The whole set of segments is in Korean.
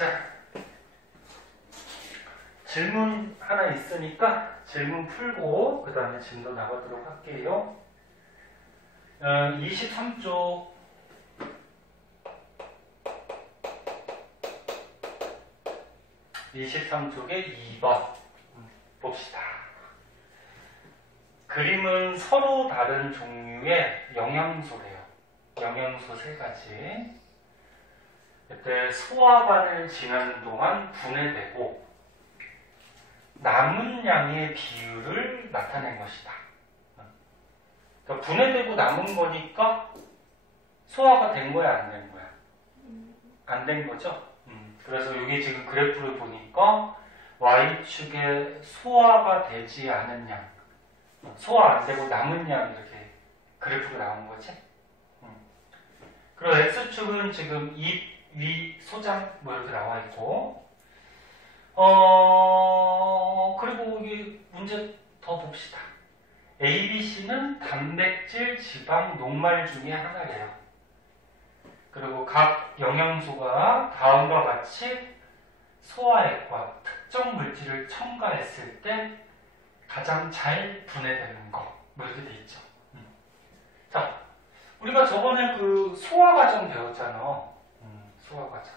자, 질문 하나 있으니까 질문 풀고 그 다음에 진도 나가도록 할게요. 23쪽 23쪽에 2번 봅시다. 그림은 서로 다른 종류의 영양소래요. 영양소 3가지. 그때 소화관을 지나는 동안 분해되고 남은 양의 비율을 나타낸 것이다. 그러니까 분해되고 남은 거니까 소화가 된 거야, 안 된 거야? 안 된 거죠? 그래서 여기 지금 그래프를 보니까 Y축에 소화가 되지 않은 양, 소화 안 되고 남은 양 이렇게 그래프가 나온 거지? 그리고 X축은 지금 입, 위, 소장 뭐 이렇게 나와 있고, 그리고 여기 문제 더 봅시다. A, B, C는 단백질, 지방, 녹말 중에 하나래요. 그리고 각 영양소가 다음과 같이 소화액과 특정 물질을 첨가했을 때 가장 잘 분해되는 거, 뭐 이렇게 돼 있죠. 자, 우리가 저번에 그 소화 과정 배웠잖아. 소화 과정.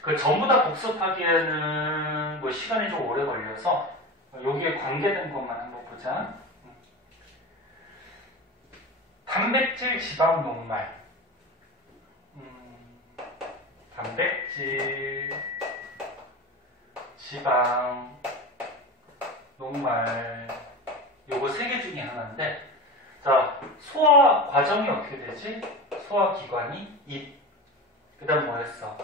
그 전부 다 복습하기에는 뭐 시간이 좀 오래 걸려서 여기에 관계된 것만 한번 보자. 단백질, 지방, 녹말. 단백질, 지방, 녹말. 요거 3개 중에 하나인데, 자, 소화 과정이 어떻게 되지? 소화 기관이 입. 그 다음 뭐 했어?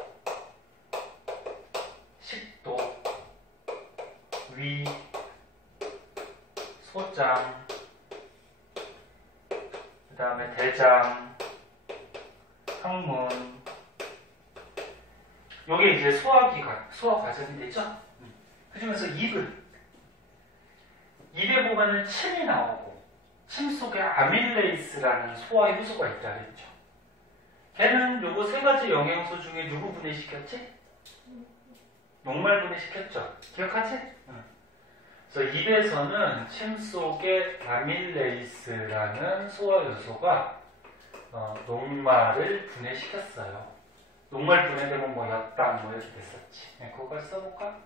식도, 위, 소장, 그 다음에 대장, 항문. 요게 이제 소화기관, 소화 과정이 되죠? 그 중에서 입에 보면은 침이 나오고, 침 속에 아밀레이스라는 소화 효소가 있다 그랬죠. 걔는 요거 3가지 영양소 중에 누구 분해시켰지? 녹말 분해시켰죠. 기억하지? 그래서 입에서는 침 속에 아밀레이스라는 소화 요소가 녹말을 분해시켰어요. 녹말 분해되면 뭐 엿당 뭐 이렇게 됐었지. 그걸 써볼까?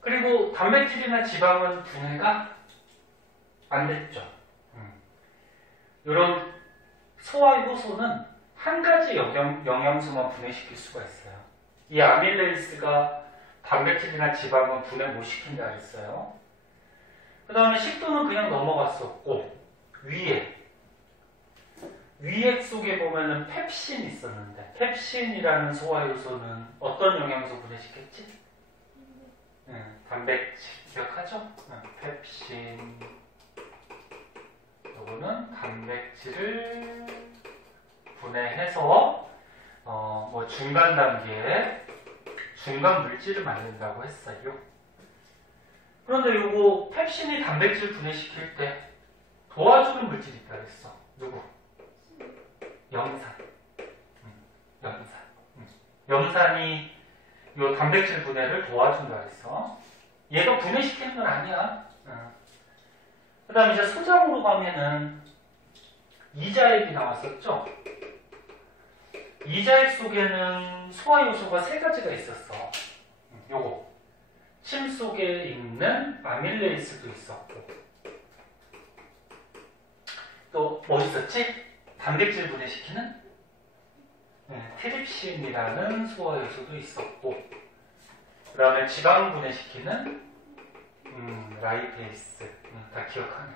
그리고 단백질이나 지방은 분해가 안 됐죠. 이런 소화 효소는 한 가지 영양소만 분해시킬 수가 있어요. 이 아밀레이스가 단백질이나 지방은 분해 못 시킨다 그랬어요. 그 다음에 식도는 그냥 넘어갔었고, 위액 속에 보면은 펩신 있었는데, 펩신이라는 소화 요소는 어떤 영양소 분해시켰지? 단백질. 기억하죠? 펩신. 요거는 단백질을 분해해서 뭐 중간 단계에 중간 물질을 만든다고 했어요. 그런데 요거 펩신이 단백질 분해시킬 때 도와주는 물질이 있다 그랬어. 누구? 염산. 염산이 요 단백질 분해를 도와준다 그랬어. 얘가 분해시키는 건 아니야. 그 다음에 이제 소장으로 가면은 이자액이 나왔었죠? 이자액 속에는 소화 요소가 3가지가 있었어. 요거. 침 속에 있는 아밀레이스도 있었고. 또 뭐 있었지? 단백질 분해시키는 트립신이라는 소화 요소도 있었고. 그 다음에 지방 분해시키는 라이페이스. 다 기억하네.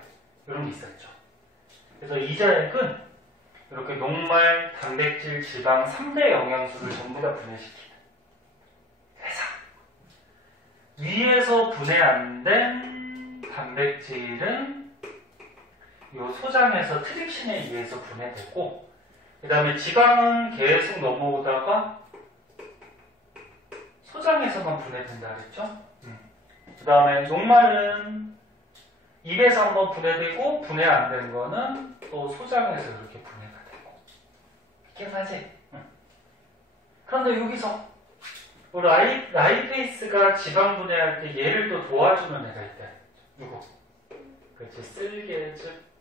이런 게 있었죠. 그래서 이자액은 이렇게 녹말, 단백질, 지방 3대 영양소를 전부 다 분해시키는 회사. 위에서 분해 안 된 단백질은 이 소장에서 트립신에 의해서 분해되고, 그 다음에 지방은 계속 넘어오다가 소장에서만 분해된다 그랬죠? 그 다음에 녹말은 입에서 한번 분해되고, 분해 안 된 거는 또 소장에서 이렇게 분해가 되고. 기억나지? 그런데 여기서 라이페이스가 지방 분해할 때 얘를 또 도와주는 애가 있대. 누구? 그렇지, 쓸개즙.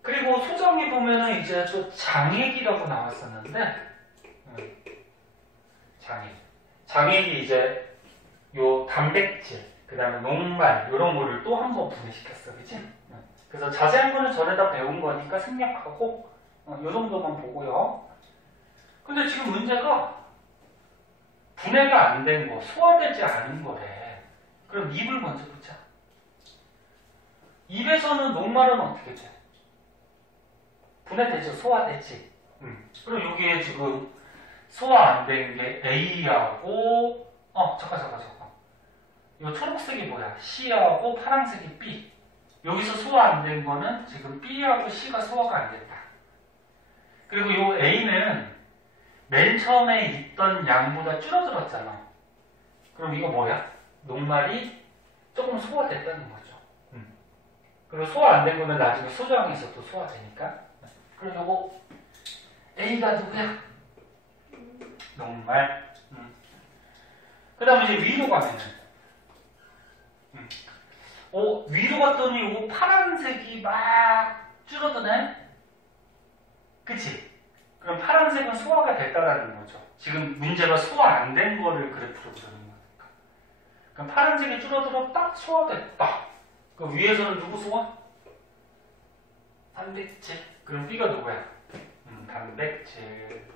그리고 소정이 보면은 이제 또 장액이라고 나왔었는데, 장액이 이제 요 단백질, 그 다음에 녹말, 요런 거를 또 한 번 분해시켰어. 그치? 그래서 자세한 거는 전에다 배운 거니까 생략하고, 요 정도만 보고요. 근데 지금 문제가 분해가 안 된 거, 소화되지 않은 거래. 그럼 입을 먼저 보자. 입에서는 녹말은 어떻게 돼? 분해되죠? 소화되지? 그럼 여기에 지금 소화 안 된 게 A하고, 잠깐. 이 초록색이 뭐야? C하고 파란색이 B. 여기서 소화 안 된 거는 지금 B하고 C가 소화가 안 됐다. 그리고 이 A는 맨 처음에 있던 양보다 줄어들었잖아. 그럼 이거 뭐야? 녹말이 조금 소화됐다는 거죠. 그리고 소화 안 된 거는 나중에 소저항에서 또 소화되니까. 그럼 요거 A가 누구야? 녹말. 그 다음에 이제 위로 가면은 위로 갔더니 요거 파란색이 막 줄어드네? 그치? 그럼 파란색은 소화가 됐다라는 거죠. 지금 문제가 소화 안 된 거를 그래프로 그리는 거니까. 그럼 파란색이 줄어들었다? 소화됐다. 그럼 위에서는 누구 소화? 단백질. 그럼 B가 누구야? 단백질.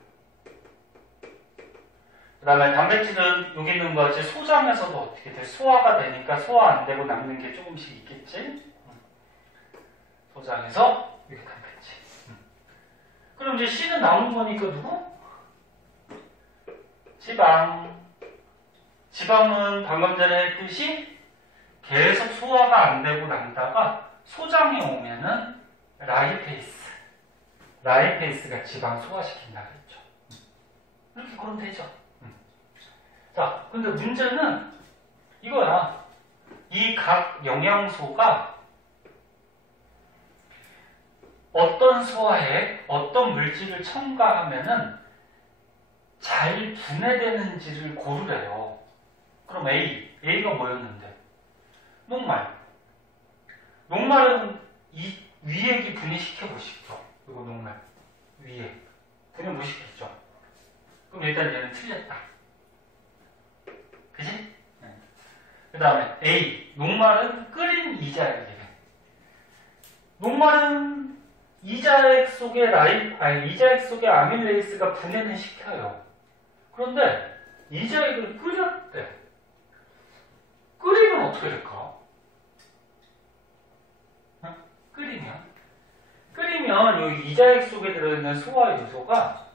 그 다음에 단백질은 여기 있는 거 같이 소장에서도 어떻게 돼? 소화가 되니까 소화 안 되고 남는 게 조금씩 있겠지? 소장에서 여기 단백질. 그럼 이제 C는 나오는 거니까 누구? 지방. 지방은 방금 전에 했듯이 계속 소화가 안 되고 남다가 소장에 오면은 라이페이스가 지방 소화시킨다 그랬죠. 이렇게 그러면 되죠. 자, 근데 문제는 이거야. 이 각 영양소가 어떤 소화에 어떤 물질을 첨가하면은 잘 분해되는지를 고르래요. 그럼 A가 뭐였는데? 녹말은 이 위액이 분해시켜 보시죠. 이거 녹말 위액 분해 못 시켰죠. 그럼 일단 얘는 틀렸다. 그지? 그 다음에 A 녹말은 끓인 이자액이래. 녹말은 이자액 속에 아밀레이스가 분해는 시켜요. 그런데 이자액을 끓였대. 끓이면 어떻게 될까? 끓이면 이 이자액 속에 들어있는 소화 요소가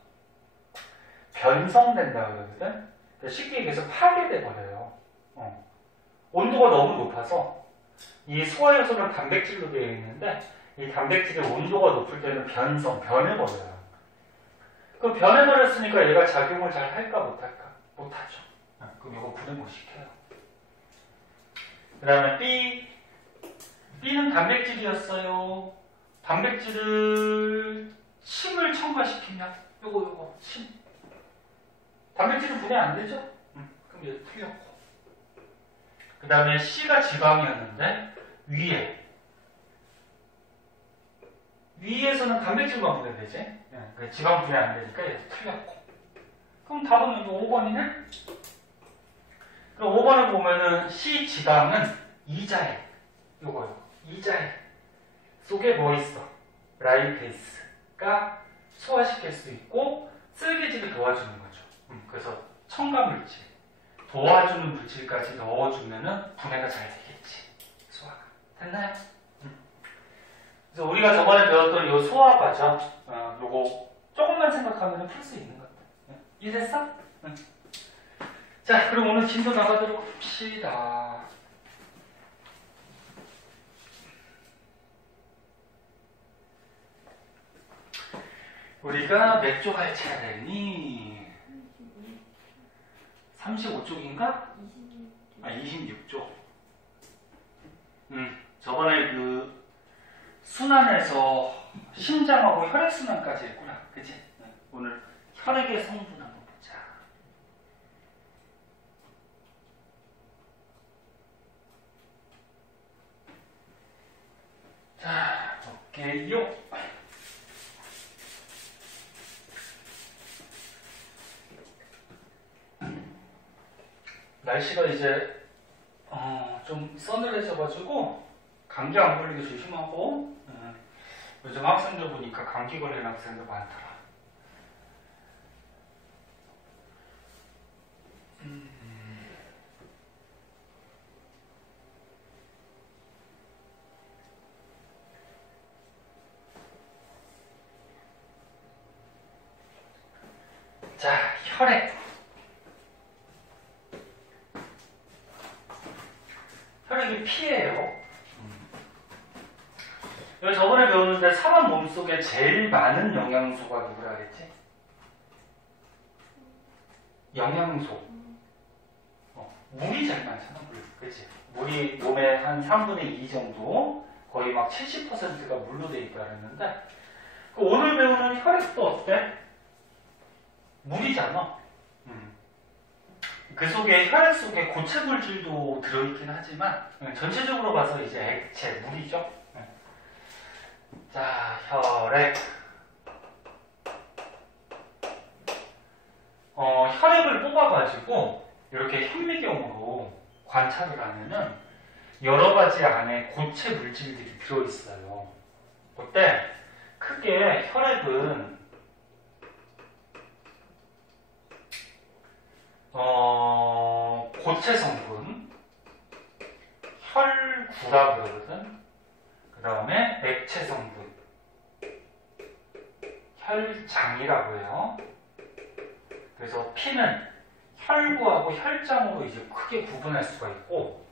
변성된다 그러거든. 쉽게 얘기해서 파괴돼 버려요. 온도가 너무 높아서 이 소화 요소는 단백질로 되어 있는데 이 단백질이 온도가 높을 때는 변해버려요. 그럼 변해버렸으니까 얘가 작용을 잘 할까 못할까? 못하죠. 그럼 이거 분해 못 시켜요. 그 다음에 B는 단백질이었어요. 단백질을 침을 첨가시키면 요거 침. 단백질은 분해 안 되죠? 그럼 얘 틀렸고. 그 다음에 C가 지방이었는데 위에서는 단백질만 분해되지? 지방 분해 안 되니까 얘도 틀렸고. 그럼 답은 이거 5번이네? 그럼 5번에 보면은 C 지방은 이자액. 요거요. 이자액 속에 뭐 있어? 라이페이스가 소화시킬 수 있고 쓸개질을 도와주는 거죠. 그래서 첨가물질, 도와주는 물질까지 넣어주면은 분해가 잘 되겠지. 소화가. 됐나요? 그래서 우리가 저번에 배웠던 요 소화 과정, 요거 조금만 생각하면 풀 수 있는 것들. 이해됐어? 자, 그럼 오늘 진도 나가도록 합시다. 우리가 몇 쪽 할 차례니? 35쪽인가? 26쪽. 저번에 그 순환에서 심장하고 혈액순환까지 했구나. 그치? 오늘 혈액의 성분 한번 보자. 자, 볼게요. 날씨가 이제 좀 서늘해져가지고 감기 안 걸리게 조심하고, 요즘 학생들 보니까 감기 걸리는 학생들 많더라. 자, 혈액. 혈액이 피예요. 여기 저번에 배웠는데 사람 몸속에 제일 많은 영양소가 누구라 그랬지? 영양소. 물이 제일 많잖아, 물. 그치? 물이 몸의 한 3분의 2 정도, 거의 막 70%가 물로 돼 있다 그랬는데, 오늘 배우는 혈액도 어때? 물이잖아. 그 속에, 혈액 속에 고체 물질도 들어있긴 하지만, 전체적으로 봐서 이제 액체, 물이죠. 자, 혈액. 혈액을 뽑아가지고 이렇게 현미경으로 관찰을 하면은 여러 가지 안에 고체 물질들이 들어있어요. 그때 크게 혈액은 고체 성분, 혈구라 그러거든. 그 다음에 액체 성분, 혈장이라고 해요. 그래서 피는 혈구하고 혈장으로 이제 크게 구분할 수가 있고,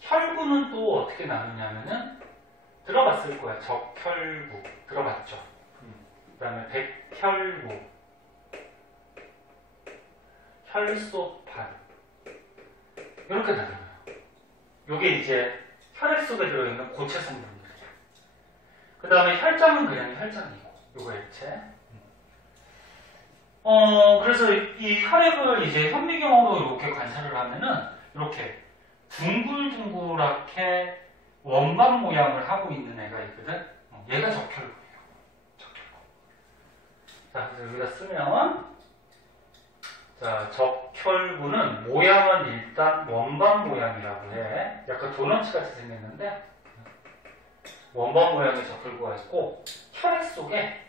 혈구는 또 어떻게 나누냐면은 들어봤을 거야. 적혈구 들어봤죠. 그 다음에 백혈구, 혈소판 이렇게 나눠요. 요게 이제 혈액 속에 들어있는 고체 성분들이야. 그 다음에 혈장은 그냥 혈장이고, 요거 액체. 그래서 이 혈액을 이제 현미경으로 이렇게 관찰을 하면은 이렇게 둥글둥글하게 원반 모양을 하고 있는 애가 있거든. 얘가 적혈구예요. 적혈구. 자, 그래서 여기다 쓰면, 자, 적혈구는 모양은 일단 원반 모양이라고 해. 약간 도넛 같이 생겼는데, 원반 모양의 적혈구가 있고, 혈액 속에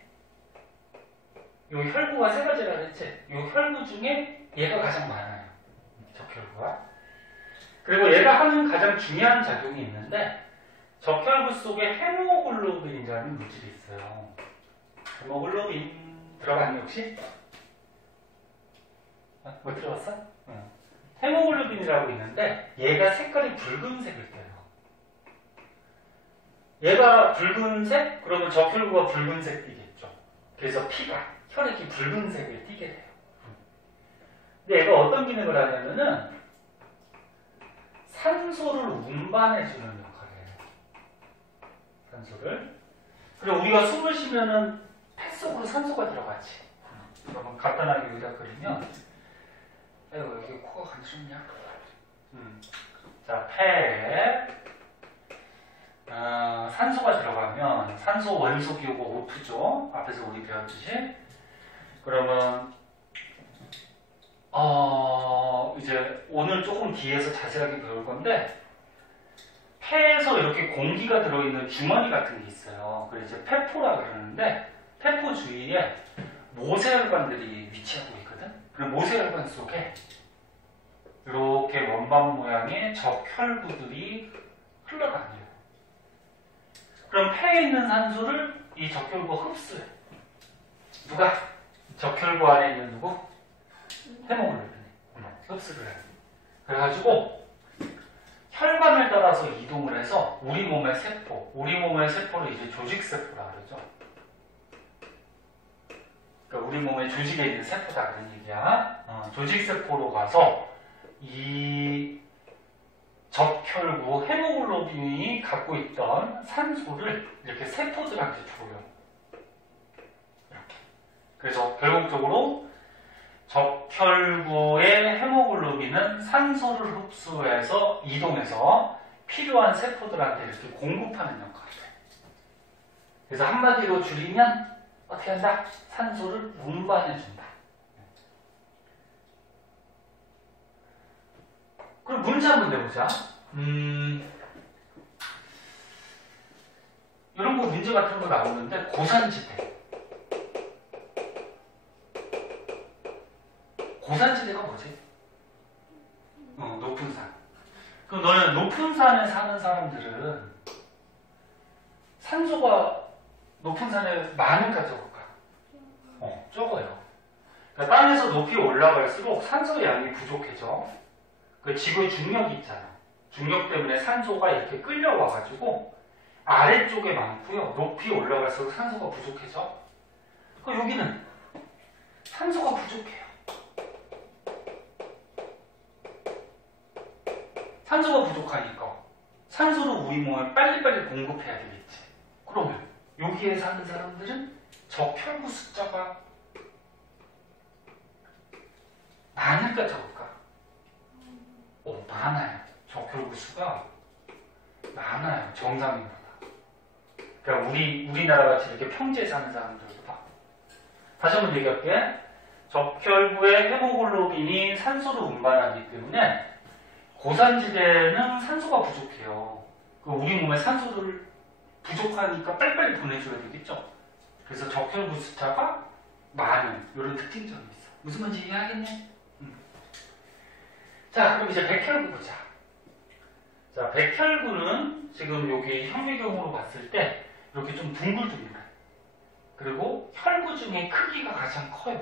요 혈구가 세 가지라 그랬지? 요 혈구 중에 얘가 가장 많아요. 적혈구가. 그리고 얘가 하는 가장 중요한 작용이 있는데, 적혈구 속에 헤모글로빈이라는 물질이 있어요. 헤모글로빈 들어봤니 혹시? 못 들어봤어? 응. 헤모글로빈이라고 있는데 얘가 색깔이 붉은색일 거예요. 얘가 붉은색? 그러면 적혈구가 붉은색 띠겠죠. 그래서 피가, 혈액이 붉은색을 띠게 돼요. 근데 얘가 어떤 기능을 하냐면은 산소를 운반해주는 역할을 해요. 산소를. 그리고 우리가 숨을 쉬면은 폐 속으로 산소가 들어가지. 그러면 간단하게 여기다 그리면, 아이고, 여기 코가 간지럽냐? 자, 폐에 산소가 들어가면 산소 원소 기호가 O2죠. 앞에서 우리 배웠듯이. 그러면 이제 오늘 조금 뒤에서 자세하게 배울 건데, 폐에서 이렇게 공기가 들어있는 주머니 같은 게 있어요. 그래서 이제 폐포라 그러는데, 폐포 주위에 모세혈관들이 위치하고 있거든. 그럼 모세혈관 속에 이렇게 원반 모양의 적혈구들이 흘러다녀요. 그럼 폐에 있는 산소를 이 적혈구가 흡수해. 누가? 적혈구 안에 있는 누구? 헤모글로빈이 흡수를 해요. 그래가지고 혈관을 따라서 이동을 해서 우리 몸의 세포를 이제 조직세포라 그러죠. 그러니까 우리 몸의 조직에 있는 세포다 그런 얘기야. 조직세포로 가서 이 적혈구 헤모글로빈이 갖고 있던 산소를 이렇게 세포들한테 줘요. 이렇게. 그래서 결국적으로 적혈구의 헤모글로빈은 산소를 흡수해서 이동해서 필요한 세포들한테 이렇게 공급하는 역할이에요. 그래서 한마디로 줄이면 어떻게 한다? 산소를 운반해준다. 그럼 문제 한번 내보자. 이런 거 문제 같은 거 나오는데 고산지대. 고산지대가 뭐지? 높은 산. 그럼 너는 높은 산에 사는 사람들은 산소가 높은 산에 많을까 적을까? 적어요. 그러니까 땅에서 높이 올라갈수록 산소 양이 부족해져. 그 지구 중력이 있잖아. 중력 때문에 산소가 이렇게 끌려와가지고 아래쪽에 많고요. 높이 올라갈수록 산소가 부족해져. 그 여기는 산소가 부족해요. 산소가 부족하니까 산소를 우리 몸에 빨리빨리 공급해야 되겠지. 그러면 여기에 사는 사람들은 적혈구 숫자가 많을까 적을까? 많아요. 적혈구 수가 많아요. 정상인보다. 그러니까 우리나라 같이 이렇게 평지에 사는 사람들보다. 다시 한번 얘기할게. 적혈구의 헤모글로빈이 산소를 운반하기 때문에 고산지대는 산소가 부족해요. 우리 몸에 산소를 부족하니까 빨리빨리 보내줘야 되겠죠. 그래서 적혈구 숫자가 많은 이런 특징점이 있어. 무슨 말인지 이해하겠네? 자, 그럼 이제 백혈구 보자. 자, 백혈구는 지금 여기 현미경으로 봤을 때 이렇게 좀 둥글둥글해. 그리고 혈구 중에 크기가 가장 커요.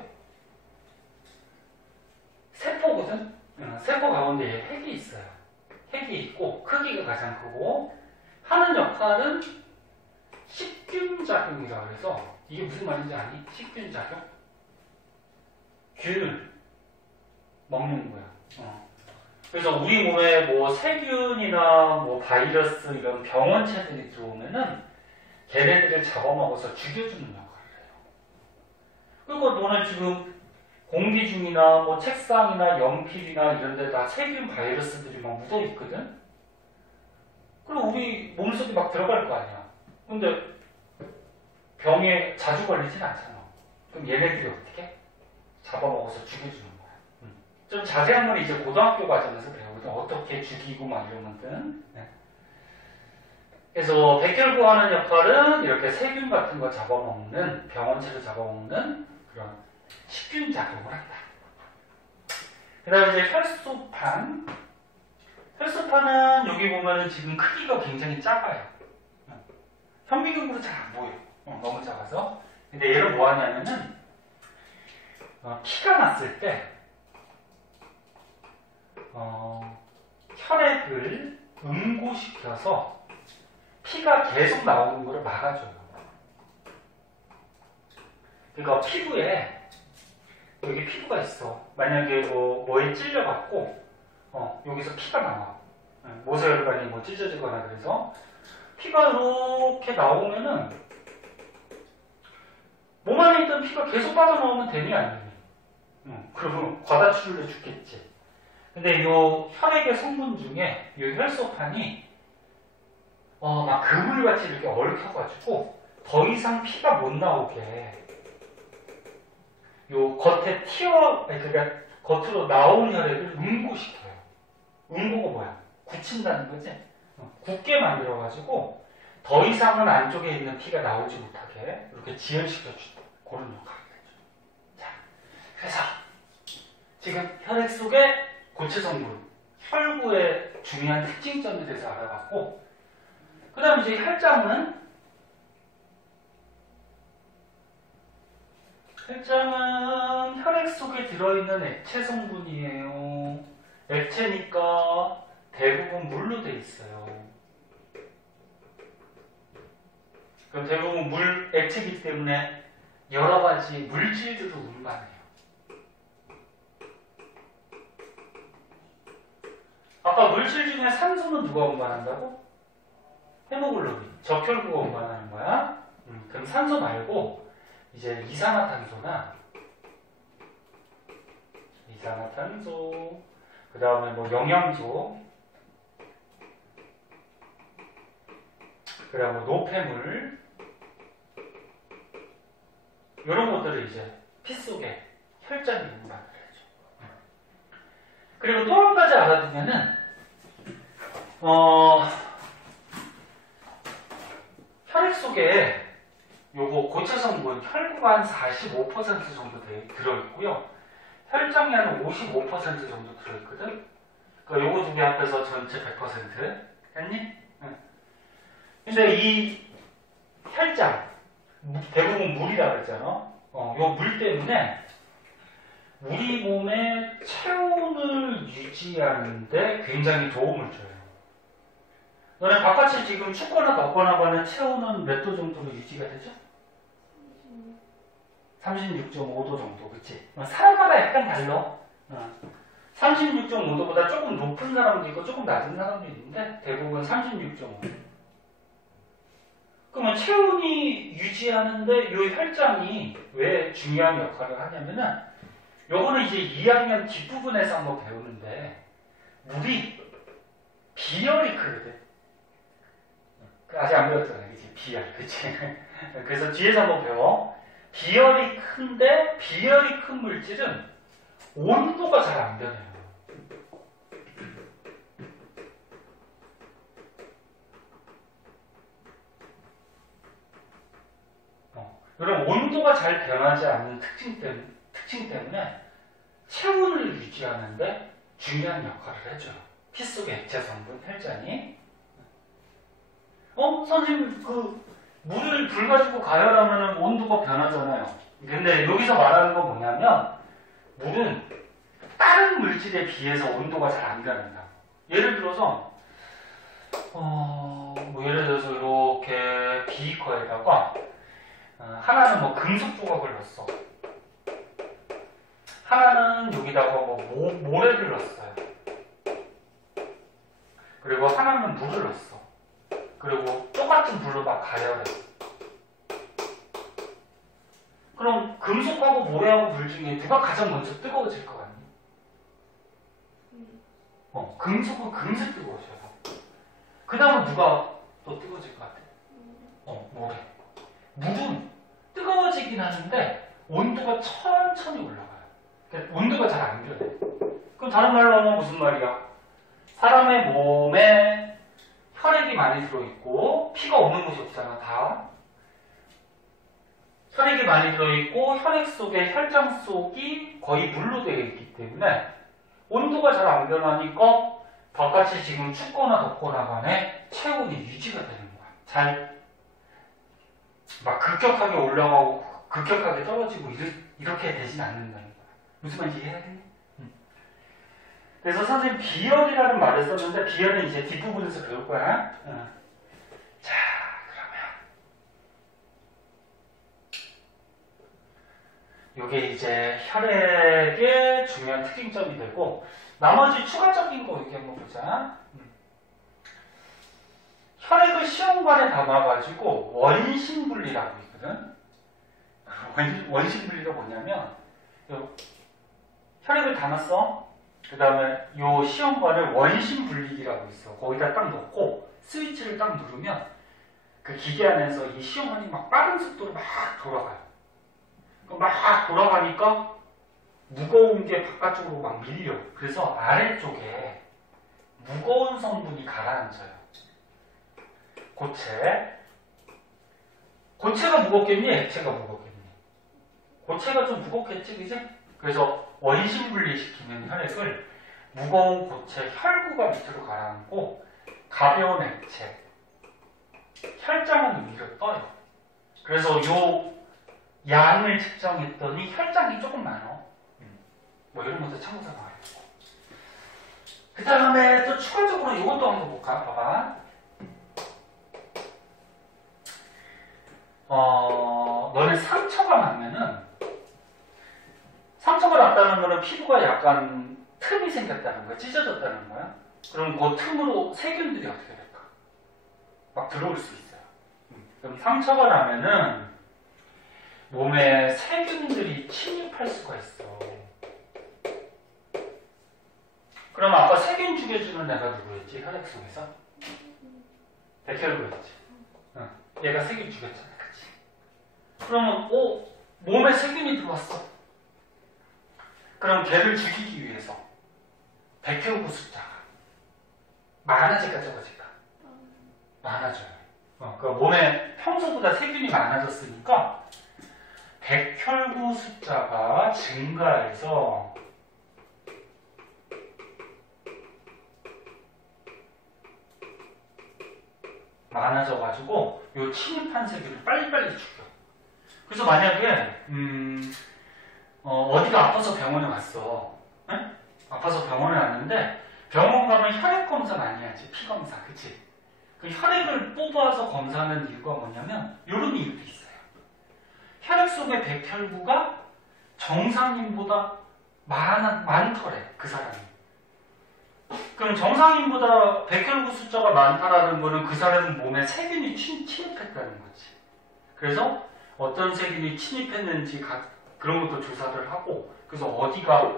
세포거든? 세포 가운데에 핵이 있어요. 핵이 있고 크기가 가장 크고 하는 역할은 식균작용이라고 해서 이게 무슨 말인지 아니? 식균작용? 균을 먹는 거야. 그래서 우리 몸에 뭐 세균이나 뭐 바이러스 이런 병원체들이 들어오면은 걔네들을 잡아먹어서 죽여주는 역할을 해요. 그리고 너는 지금 공기 중이나 뭐 책상이나 연필이나 이런 데다 세균 바이러스들이 막 묻어 있거든? 그럼 우리 몸속에 막 들어갈 거 아니야. 근데 병에 자주 걸리진 않잖아. 그럼 얘네들이 어떻게? 잡아먹어서 죽여주는 거야. 좀 자세한 건 이제 고등학교 과정에서 배우거든. 어떻게 죽이고 막 이런 것들은. 네. 그래서 백혈구 하는 역할은 이렇게 세균 같은 거 잡아먹는, 병원체를 잡아먹는 그런 식균 작용을 한다. 그 다음에 이제 혈소판. 혈소판은 여기 보면 지금 크기가 굉장히 작아요. 현미경으로 잘 안 보여. 너무 작아서. 근데 얘를 뭐 하냐면은, 피가 났을 때, 혈액을 응고시켜서 피가 계속 나오는 것을 막아줘요. 그러니까 피부에 여기 피부가 있어. 만약에 뭐에 찔려갖고 여기서 피가 나와. 모세혈관이 뭐 찢어지거나 그래서 피가 이렇게 나오면은 몸 안에 있던 피가 계속 빠져나오면 되니 아니니? 그러면 과다출혈로 죽겠지. 근데 이 혈액의 성분 중에 이 혈소판이 막 그물같이 이렇게 얽혀가지고 더 이상 피가 못 나오게 요 겉에 그러니까 겉으로 나온 혈액을 응고시켜요. 응고가 뭐야? 굳힌다는 거지? 굳게 만들어가지고 더 이상은 안쪽에 있는 피가 나오지 못하게 이렇게 지연시켜주는 그런 역할을 해줘. 자, 그래서 지금 혈액 속에 고체 성분, 혈구의 중요한 특징점에 대해서 알아봤고, 그 다음에 이제 혈장은 혈액 속에 들어있는 액체 성분이에요. 액체니까 대부분 물로 돼 있어요. 그럼 대부분 액체이기 때문에 여러 가지 물질들을 운반해요. 아까 물질 중에 산소는 누가 운반한다고? 헤모글로빈, 적혈구가 운반하는 거야. 그럼 산소 말고 이제 이산화탄소, 그 다음에 뭐 영양소, 그 다음에 노폐물, 이런 것들을 이제 피 속에 혈장 기능을 만들어야죠. 그리고 또 한 가지 알아두면은, 혈액 속에 요거 고체 성분, 혈구가 한 45% 정도 들어있고요. 혈장이 한 55% 정도 들어있거든? 그러니까 요거 두 개 합해서 전체 100% 했니? 응. 근데 이 혈장, 대부분 물이라고 했잖아. 요 물 때문에 우리 몸의 체온을 유지하는데 굉장히 도움을 줘요. 너네 바깥에 지금 춥거나 덥거나 하는 체온은 몇 도 정도로 유지가 되죠? 36.5도 정도, 그치? 사람마다 약간 달라. 36.5도보다 조금 높은 사람도 있고 조금 낮은 사람도 있는데 대부분 36.5도. 그러면 체온이 유지하는데 이 혈장이 왜 중요한 역할을 하냐면은 요거는 이제 2학년 뒷부분에서 한번 배우는데 물이 비열이 크거든. 아직 안 배웠잖아, 그치? 비열, 그치? 그래서 뒤에서 한번 배워. 비열이 큰데 비열이 큰 물질은 온도가 잘 안 변해요. 그럼 온도가 잘 변하지 않는 특징 때문에 체온을 유지하는데 중요한 역할을 해줘요. 피 속의 액체 성분, 혈장이. 선생님, 물을 불 가지고 가열하면 온도가 변하잖아요. 근데 여기서 말하는 건 뭐냐면, 물은 다른 물질에 비해서 온도가 잘 안 변한다. 예를 들어서, 예를 들어서 이렇게 비커에다가, 하나는 뭐 금속 조각을 넣었어. 하나는 여기다가 뭐 모래를 넣었어요. 그리고 하나는 물을 넣었어. 그리고 똑같은 불로 막 가열해. 그럼 금속하고 모래하고 물 중에 누가 가장 먼저 뜨거워질 것 같니? 금속은 금세 뜨거워져요. 그 다음은 누가 또 뜨거워질 것 같아? 모래. 물은 뜨거워지긴 하는데 온도가 천천히 올라가요. 그러니까 온도가 잘 안 변해. 그럼 다른 말로 하면 무슨 말이야? 사람의 몸에 혈액이 많이 들어있고 피가 없는 곳이 없잖아, 다. 혈액이 많이 들어있고 혈액 속에 혈장 속이 거의 물로 되어 있기 때문에 온도가 잘 안 변하니까 바깥이 지금 춥거나 덥거나 간에 체온이 유지가 되는 거야. 잘 막 급격하게 올라가고 급격하게 떨어지고 이렇게 되진 않는다는 거야. 무슨 말인지 이해하겠니? 그래서 선생님 비열이라는 말을 썼는데 비열은 이제 뒷부분에서 배울 거야. 자, 그러면 이게 이제 혈액의 중요한 특징점이 되고 나머지 추가적인 거 이렇게 한번 보자. 혈액을 시험관에 담아가지고 원심분리라고 있거든. 원심분리가 뭐냐면 혈액을 담았어. 그 다음에 요 시험관을 원심분리기라고 있어. 거기다 딱 넣고 스위치를 딱 누르면 그 기계 안에서 이 시험관이 막 빠른 속도로 막 돌아가요. 막 돌아가니까 무거운 게 바깥쪽으로 막 밀려. 그래서 아래쪽에 무거운 성분이 가라앉아요. 고체가 무겁겠니? 액체가 무겁겠니? 고체가 좀 무겁겠지, 그지? 그래서 원심분리시키는 혈액을 무거운 고체 혈구가 밑으로 가라앉고 가벼운 액체 혈장은 위로 떠요. 그래서 요 양을 측정했더니 혈장이 조금 많아. 뭐 이런 것도 참고서 봐야겠고. 그 다음에 또 추가적으로 이것도 한번 볼까? 봐봐. 너네 상처가 났다는 거는 피부가 약간 틈이 생겼다는 거야. 찢어졌다는 거야. 그럼 그 틈으로 세균들이 어떻게 될까? 막 들어올 수 있어요. 그럼 상처가 나면은 몸에 세균들이 침입할 수가 있어. 그럼 아까 세균 죽여주는 애가 누구였지? 혈액 속에서? 백혈구였지. 얘가 세균 죽였잖아, 그치? 그러면 몸에 세균이 들어왔어. 그럼 걔를 죽이기 위해서 백혈구 숫자가 많아질까 적어질까? 많아져요. 그러니까 몸에 평소보다 세균이 많아졌으니까 백혈구 숫자가 증가해서 많아져가지고 요 침입한 세균을 빨리빨리 죽여. 그래서 만약에 어디가 아파서 병원에 왔어. 응? 아파서 병원에 왔는데 병원 가면 혈액 검사 많이 하지. 피 검사, 그치? 그 혈액을 뽑아서 검사하는 이유가 뭐냐면 이런 이유도 있어요. 혈액 속의 백혈구가 정상인보다 많더래, 그 사람이. 그럼 정상인보다 백혈구 숫자가 많다라는 거는 그 사람 몸에 세균이 침입했다는 거지. 그래서 어떤 세균이 침입했는지 그런 것도 조사를 하고, 그래서 어디가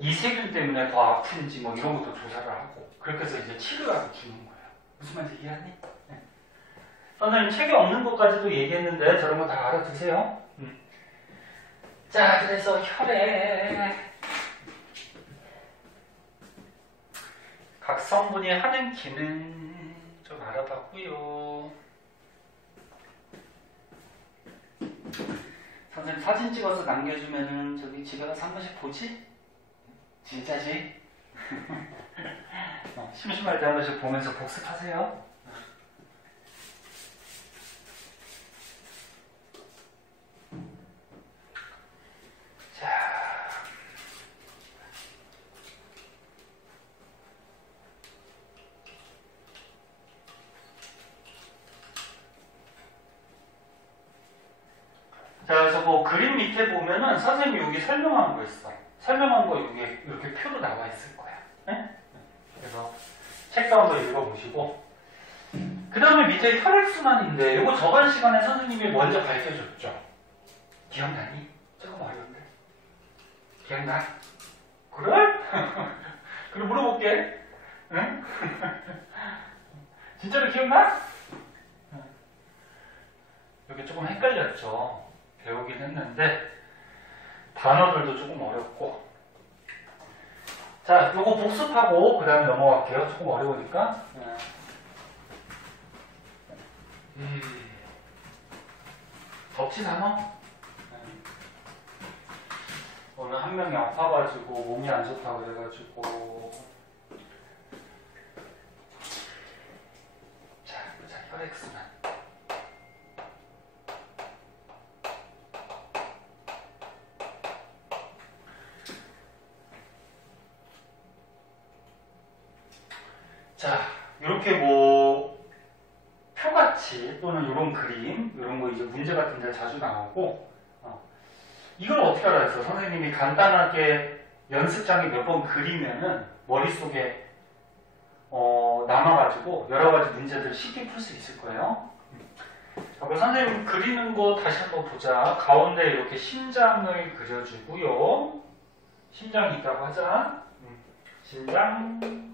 이 세균 때문에 더 아픈지 뭐 이런 것도 조사를 하고, 그렇게 해서 이제 치료약을 주는 거예요. 무슨 말인지 이해하니? 네. 선생님 책에 없는 것까지도 얘기했는데 저런 거 다 알아두세요. 자, 그래서 혈액 각 성분이 하는 기능 좀 알아봤고요. 선생님 사진 찍어서 남겨주면은 저기 집에 가서 한 번씩 보지? 진짜지? 심심할 때 한 번씩 보면서 복습하세요. 자, 그래서 뭐 그림 밑에 보면은 선생님이 여기 설명한 거 있어. 설명한 거 여기 이렇게 표로 나와 있을 거야. 네? 그래서 책도 한번 읽어보시고. 그 다음에 밑에 혈액순환인데 이거 저번 시간에 선생님이 먼저 밝혀줬죠. 기억나니? 조금 어려운데. 기억나? 그래? 그럼 물어볼게. 응? 진짜로 기억나? 여기 조금 헷갈렸죠. 배우긴 했는데 단어들도 조금 어렵고. 자, 요거 복습하고 그 다음에 넘어갈게요. 조금 어려우니까. 덕치 단어? 오늘 한 명이 아파가지고 몸이 안 좋다고 그래가지고. 자, 보자. 혈액순환. 자, 이렇게 뭐 표같이 또는 이런 그림, 이런 거 이제 문제 같은 데 자주 나오고, 이걸 어떻게 알아요? 선생님이 간단하게 연습장에 몇 번 그리면은 머릿속에 남아가지고 여러 가지 문제들 쉽게 풀 수 있을 거예요. 그럼 선생님 그리는 거 다시 한번 보자. 가운데 이렇게 심장을 그려주고요. 심장이 있다고 하자. 심장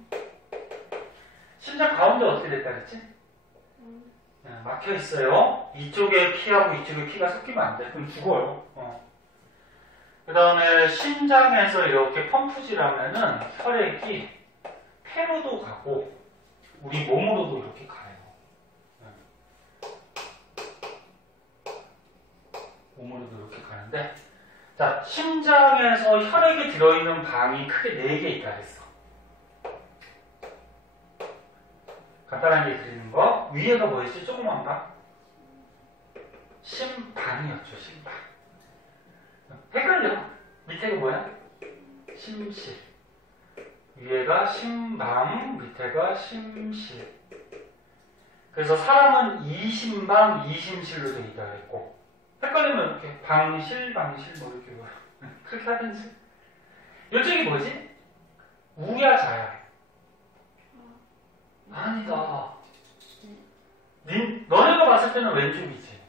가운데 어떻게 될까 그랬지? 막혀 있어요. 이쪽에 피하고 이쪽에 피가 섞이면 안 돼. 그럼 죽어요. 그 다음에 심장에서 이렇게 펌프질하면은 혈액이 폐로도 가고 우리 몸으로도 이렇게 가요. 몸으로도 이렇게 가는데, 자, 심장에서 혈액이 들어있는 방이 크게 4개 있다 했어. 간단하게 그리는 거. 위에가 뭐였지? 조그만 방? 심방이었죠. 심방. 헷갈려. 밑에가 뭐야? 심실. 위에가 심방, 밑에가 심실. 그래서 사람은 이심방, 이심실로 되어 있다고 했고, 헷갈리면 이렇게 방실, 방실 뭐 이렇게 뭐 그렇게 하든지. 이쪽이 뭐지? 우야자야. 아니다. 너네가 봤을 때는 왼쪽이지.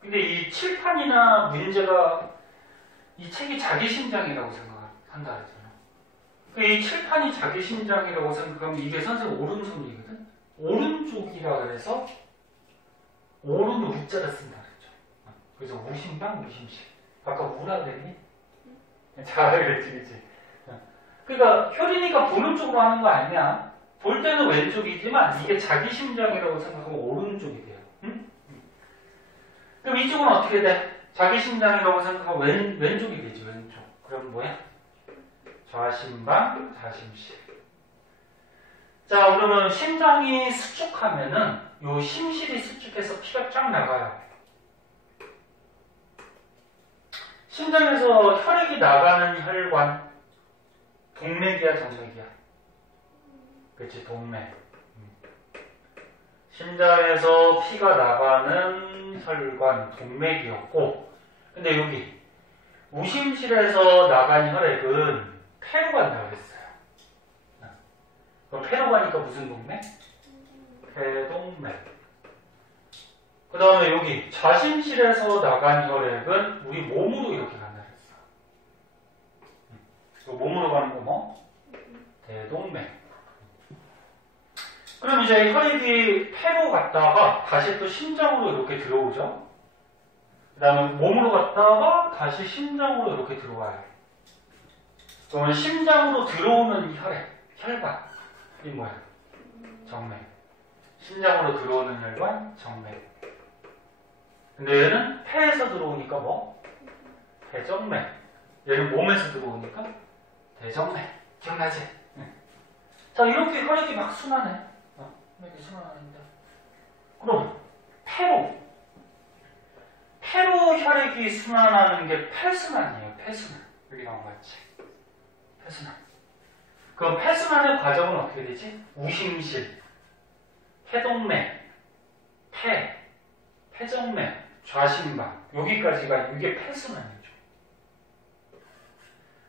근데 이 칠판이나 문제가 이 책이 자기 심장이라고 생각한다 했잖아. 이 칠판이 자기 심장이라고 생각하면 이게 선생님 오른손이거든? 오른쪽이라 그래서 오른 우자를 쓴다 그랬죠. 그래서 우심방 우심식. 아까 우라 그랬니? 잘 그랬지, 그치? 그러니까 효린이가 보는 쪽으로 하는 거 아니야. 볼 때는 왼쪽이지만 이게 자기 심장이라고 생각하면 오른쪽이 돼요. 응? 그럼 이쪽은 어떻게 돼? 자기 심장이라고 생각하면 왼쪽이 되지, 왼쪽. 그럼 뭐야? 좌심방, 좌심실. 자, 그러면 심장이 수축하면은 요 심실이 수축해서 피가 쫙 나가요. 심장에서 혈액이 나가는 혈관, 동맥이야, 정맥이야? 그치, 동맥. 심장에서 피가 나가는 혈관, 동맥이었고, 근데 여기 우심실에서 나간 혈액은 폐로 간다고 그랬어요. 그럼 폐로 가니까 무슨 동맥? 폐동맥. 그 다음에 여기 좌심실에서 나간 혈액은 우리 몸으로 이렇게 간다 그랬어. 몸으로 가는 거 뭐? 대동맥. 그럼 이제 혈액이 폐로 갔다가 다시 또 심장으로 이렇게 들어오죠. 그 다음에 몸으로 갔다가 다시 심장으로 이렇게 들어와요. 그러면 심장으로 들어오는 혈액, 혈관. 이 뭐야? 정맥. 심장으로 들어오는 혈관, 정맥. 근데 얘는 폐에서 들어오니까 뭐? 대정맥. 얘는 몸에서 들어오니까 대정맥. 기억나지? 자, 이렇게 혈액이 막 순환해. 혈액이 순환하는데. 그럼 폐로 혈액이 순환하는 게 폐순환이에요. 폐순환. 여기 나온 거 같지? 폐순환. 그럼 폐순환의 과정은 어떻게 되지? 우심실, 폐동맥, 폐정맥, 좌심방. 여기까지가 이게 폐순환이죠.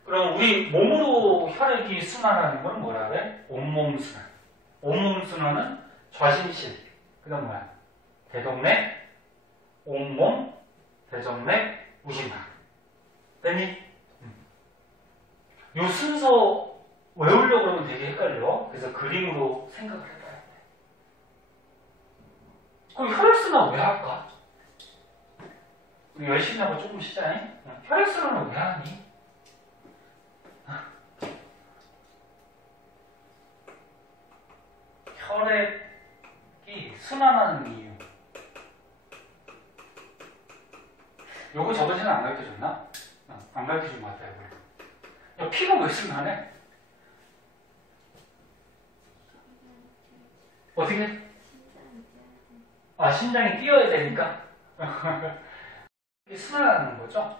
그럼 우리 몸으로 혈액이 순환하는 건 뭐라 그래? 온몸 순환. 온몸 순환은 좌심실. 그 다음 뭐야? 대동맥, 온몸, 대정맥, 우심방. 됐니? 요 순서 외우려고 그러면 되게 헷갈려. 그래서 그림으로 생각을 해봐야 돼. 그럼 혈액순환 왜 할까? 우리 열심히 하고 조금 쉬자잉? 혈액순환을 왜 하니? 혈액이 순환하는 이유. 요거 저번 시간에 안 가르쳐줬나? 안 가르쳐준 것 같아요. 야, 피가 왜 순환해? 어떻게? 아, 심장이 뛰어야 되니까? 이게 순환하는 거죠?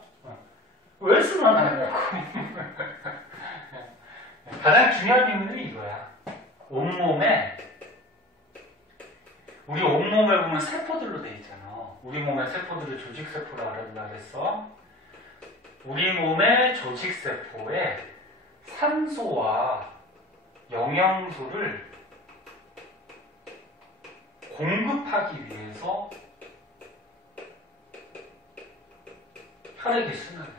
왜 순환하냐고. 가장 중요한 이유는 이거야. 우리 온몸에 보면 세포들로 돼 있잖아. 우리 몸의 세포들을 조직세포라고 한다 그랬어. 우리 몸의 조직세포에 산소와 영양소를 공급하기 위해서 혈액이 순환해요.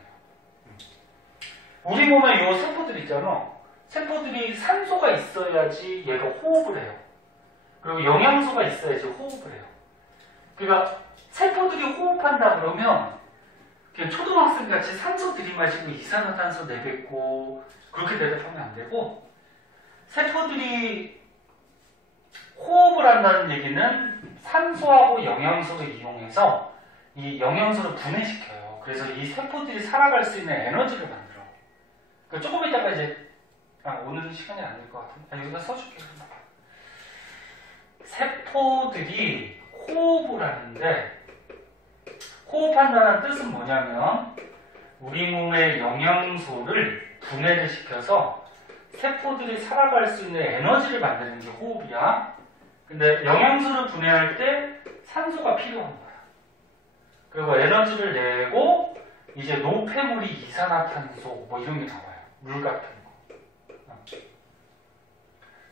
우리 몸에 이 세포들 있잖아. 세포들이 산소가 있어야지 얘가 호흡을 해요. 그리고 영양소가 있어야지 호흡을 해요. 그러니까 세포들이 호흡한다 그러면 그냥 초등학생 같이 산소 들이마시고 이산화탄소 내뱉고 그렇게 대답하면 안 되고, 세포들이 호흡을 한다는 얘기는 산소하고 영양소를 이용해서 이 영양소를 분해시켜요. 그래서 이 세포들이 살아갈 수 있는 에너지를 만들어. 그러니까 조금 이따가 이제 오늘은 시간이 안 될 것 같은데 여기다 써줄게. 세포들이 호흡을 하는데, 호흡한다는 뜻은 뭐냐면 우리 몸의 영양소를 분해를 시켜서 세포들이 살아갈 수 있는 에너지를 만드는 게 호흡이야. 근데 영양소를 분해할 때 산소가 필요한 거야. 그리고 에너지를 내고 이제 노폐물이 이산화탄소 뭐 이런 게 나와요. 물 같은 거.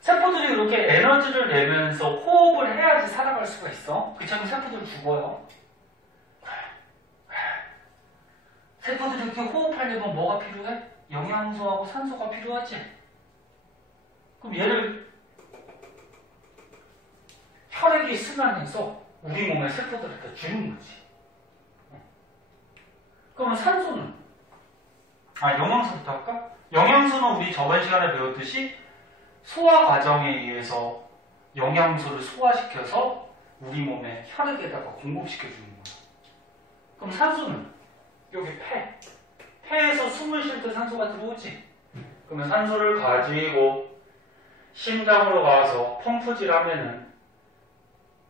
세포들이 이렇게 에너지를 내면서 호흡을 해야지 살아갈 수가 있어. 그렇지 않으면 세포들 죽어요. 이렇게 호흡하려면 뭐가 필요해? 영양소하고 산소가 필요하지. 그럼 얘를 혈액이 순환해서 우리 몸의 세포들한테 주는 거지. 그러면 산소는? 영양소부터 할까? 영양소는 우리 저번 시간에 배웠듯이 소화 과정에 의해서 영양소를 소화시켜서 우리 몸의 혈액에다가 공급시켜주는 거야. 그럼 산소는? 여기 폐. 폐에서 숨을 쉴 때 산소가 들어오지. 그러면 산소를 가지고 심장으로 가서 펌프질 하면은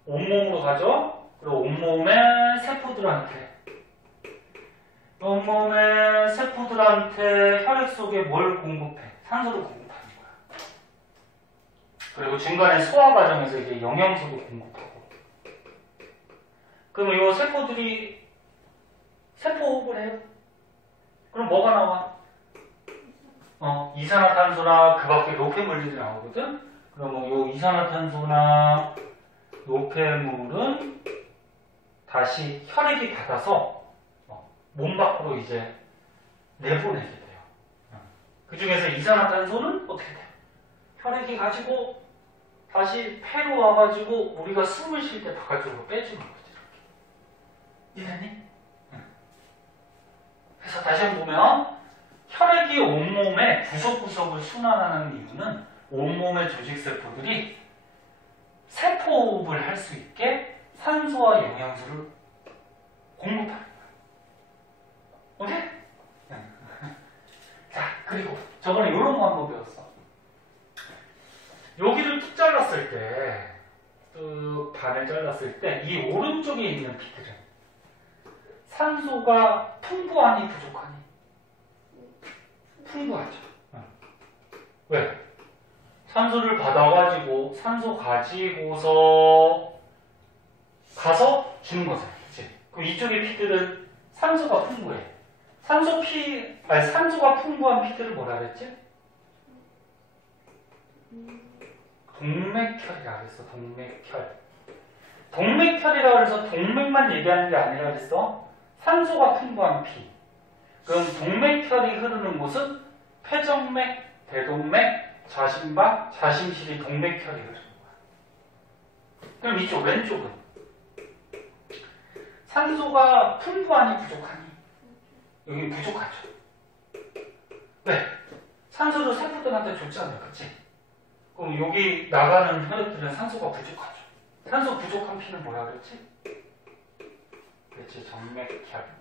온몸으로 가죠? 그리고 온몸의 세포들한테 혈액 속에 뭘 공급해? 산소를 공급하는 거야. 그리고 중간에 소화 과정에서 이제 영양소도 공급하고. 그러면 이 세포들이 세포호흡을 해요. 그럼 뭐가 나와? 이산화탄소나 그 밖에 노폐물들이 나오거든? 그러면 이 이산화탄소나 노폐물은 다시 혈액이 받아서 몸 밖으로 이제 내보내게 돼요. 그 중에서 이산화탄소는 어떻게 돼요? 혈액이 가지고 다시 폐로 와가지고 우리가 숨을 쉴 때 바깥쪽으로 빼주는 거지. 이해됐니? 그래서 다시 한번 보면 혈액이 온몸의 구석구석을 순환하는 이유는 온몸의 조직세포들이 세포호흡을 할 수 있게 산소와 영양소를 공급하는 거야. 오케이? 자, 그리고 저번에 이런 거 한번 배웠어. 여기를 뚝 잘랐을 때, 뚝 반을 잘랐을 때 이 오른쪽에 있는 피들은 산소가 풍부하니 부족하니? 풍부하죠. 왜? 산소를 받아가지고 산소 가지고서 가서 주는 거잖아. 그치? 그럼 이쪽의 피들은 산소가 풍부해. 산소가 풍부한 피들을 뭐라 그랬지? 동맥혈이라 그랬어. 동맥혈이라 그래서 동맥만 얘기하는 게 아니라 그랬어. 산소가 풍부한 피. 그럼 동맥혈이 흐르는 곳은 폐정맥, 대동맥, 좌심박, 좌심실이 동맥혈이 흐르는 거야. 그럼 이쪽 왼쪽은 산소가 풍부하니 부족하니? 여기 부족하죠. 왜? 산소를 세포들한테 줬잖아요. 그치? 그럼 여기 나가는 혈액들은 산소가 부족하죠. 산소 부족한 피는 뭐라 그랬지? 그렇지, 정맥혈.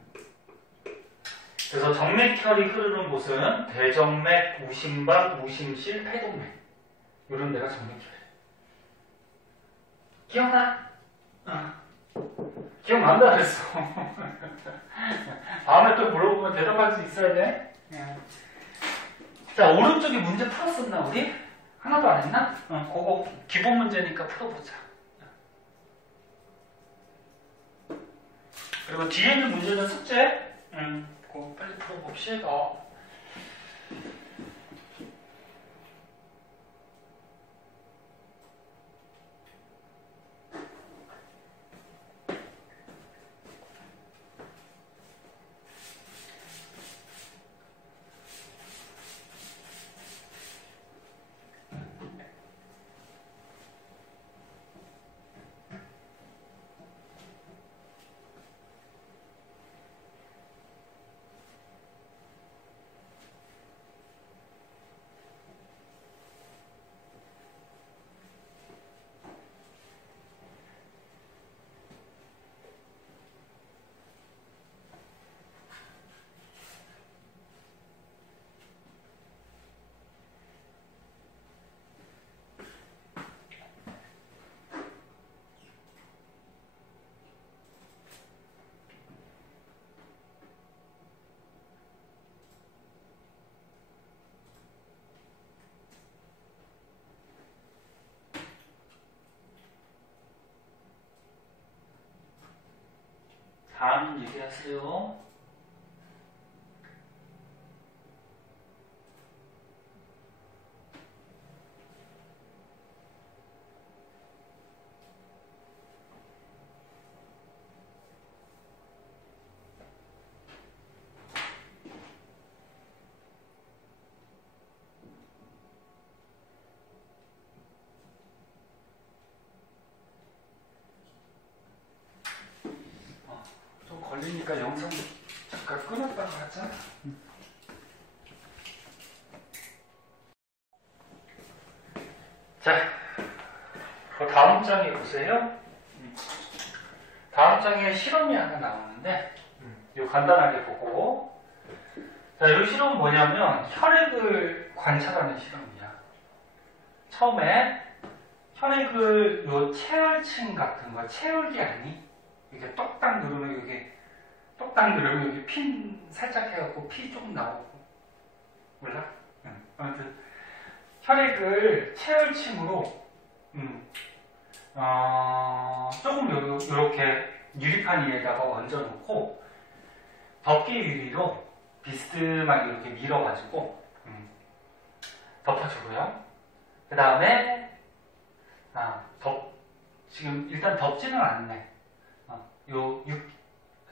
그래서 정맥혈이 흐르는 곳은 대정맥, 우심박, 우심실, 폐동맥. 이런 데가 정맥혈이에요. 기억나? 기억난다 그랬어. 다음에 또 물어보면 대답할 수 있어야 돼. 자, 오른쪽에 문제 풀었었나 우리? 하나도 안 했나? 그거 기본 문제니까 풀어보자. 그리고 뒤에 있는 문제는 숙제. 그거 빨리 풀어봅시다. 다음 얘기하세요. 아까 끊었다고 했잖아. 자, 그 다음 장에 보세요. 다음 장에 실험이 하나 나오는데, 이거 간단하게 보고. 자, 이 실험은 뭐냐면 혈액을 관찰하는 실험이야. 처음에 혈액을 요 체열층 같은 거, 체열기 아니? 이렇게 똑딱 누르면 여기 핀 살짝 해갖고 피 조금 나오고. 몰라? 아무튼 혈액을 체열층으로 조금 이렇게 유리판 위에다가 얹어놓고 덮개 유리로 비스듬하게 이렇게 밀어가지고 덮어주고요. 그 다음에 지금 일단 덮지는 않네.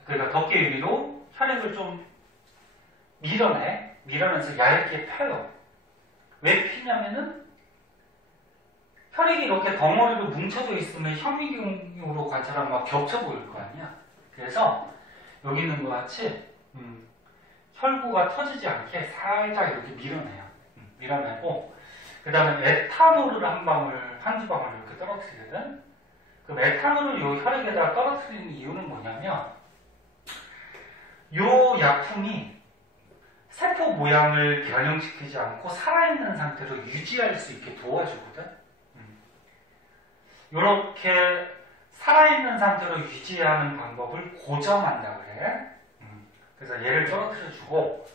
그러니까 덮개 유리로 혈액을 좀 밀어내면서 얇게 펴요. 왜 피냐면은 혈액이 이렇게 덩어리로 뭉쳐져 있으면 현미경으로 관찰하면 막 겹쳐 보일 거 아니야. 그래서 여기 있는 것 같이 혈구가 터지지 않게 살짝 이렇게 밀어내요. 밀어내고 그 다음에 에탄올을 한두 방울 이렇게 떨어뜨리거든. 그 에탄올을 이 혈액에다가 떨어뜨리는 이유는 뭐냐면 이 약품이 세포 모양을 변형시키지 않고 살아있는 상태로 유지할 수 있게 도와주거든. 이렇게 살아있는 상태로 유지하는 방법을 고정한다 그래. 그래서 얘를 떨어뜨려주고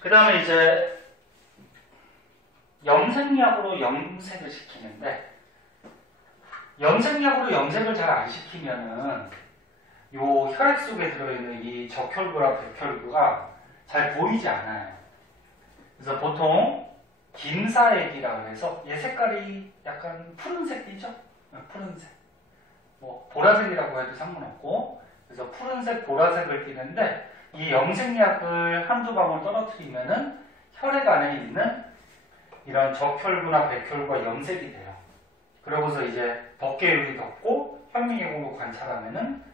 그 다음에 이제 염색약으로 염색을 시키는데 염색약으로 염색을 잘 안 시키면은 요 혈액 속에 들어있는 이 적혈구랑 백혈구가 잘 보이지 않아요. 그래서 보통 김사액이라고 해서 얘 색깔이 약간 푸른색이죠? 푸른색. 뭐 보라색이라고 해도 상관없고 그래서 푸른색, 보라색을 띠는데 이 염색약을 한두 방울 떨어뜨리면은 혈액 안에 있는 이런 적혈구나 백혈구가 염색이 돼요. 그러고서 이제 덮개유리 덮고 현미경으로 관찰하면은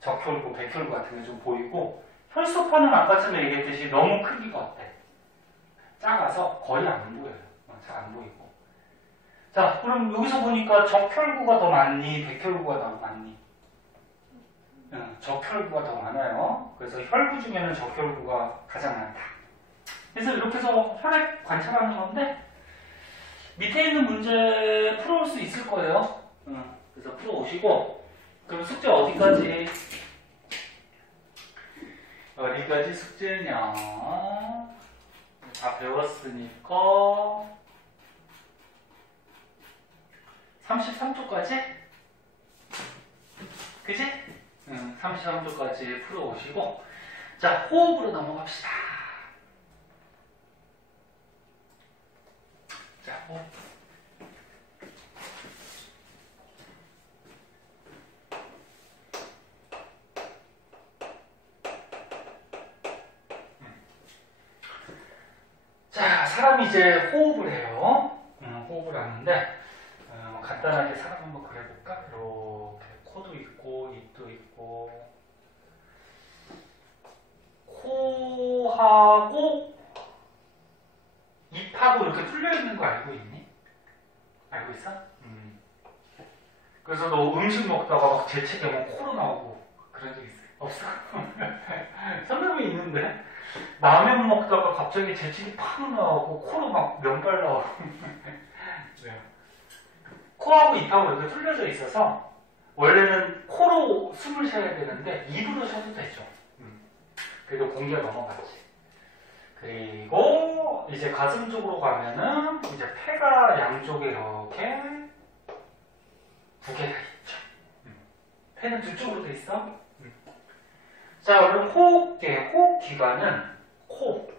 적혈구, 백혈구 같은 게 좀 보이고 혈소판은 아까 전에 얘기했듯이 너무 크기가 어때? 작아서 거의 안 보여요. 잘 안 보이고. 자, 그럼 여기서 보니까 적혈구가 더 많니? 백혈구가 더 많니? 적혈구가 더 많아요. 그래서 혈구 중에는 적혈구가 가장 많다. 그래서 이렇게 해서 혈액 관찰하는 건데 밑에 있는 문제 풀어올 수 있을 거예요. 그래서 풀어오시고 그럼 숙제 어디까지? 어디까지 숙제냐? 다 배웠으니까 33쪽까지? 그지? 33쪽까지 풀어오시고 자, 호흡으로 넘어갑시다. 자, 호흡. 자, 사람이 이제 호흡을 해요. 호흡을 하는데 간단하게 사람 한번 그려볼까? 이렇게 코도 있고 입도 있고 코하고 입하고 이렇게 뚫려 있는 거 알고 있니? 알고 있어? 그래서 너 음식 먹다가 막 재채기 막 코로 나오고 그런 적 있어? 없어? 선생님이 있는데 라면 먹다가 갑자기 재채기 팍 나오고 코로 막 면발 나오고 네. 코하고 입하고 이렇게 뚫려져 있어서 원래는 코로 숨을 쉬어야 되는데 입으로 쉬어도 되죠. 그래도 공기가 넘어갔지. 그리고 이제 가슴 쪽으로 가면은 이제 폐가 양쪽에 이렇게 두 개가 있죠. 폐는 두 쪽으로 돼 있어. 자, 그럼 호흡 기관은 코.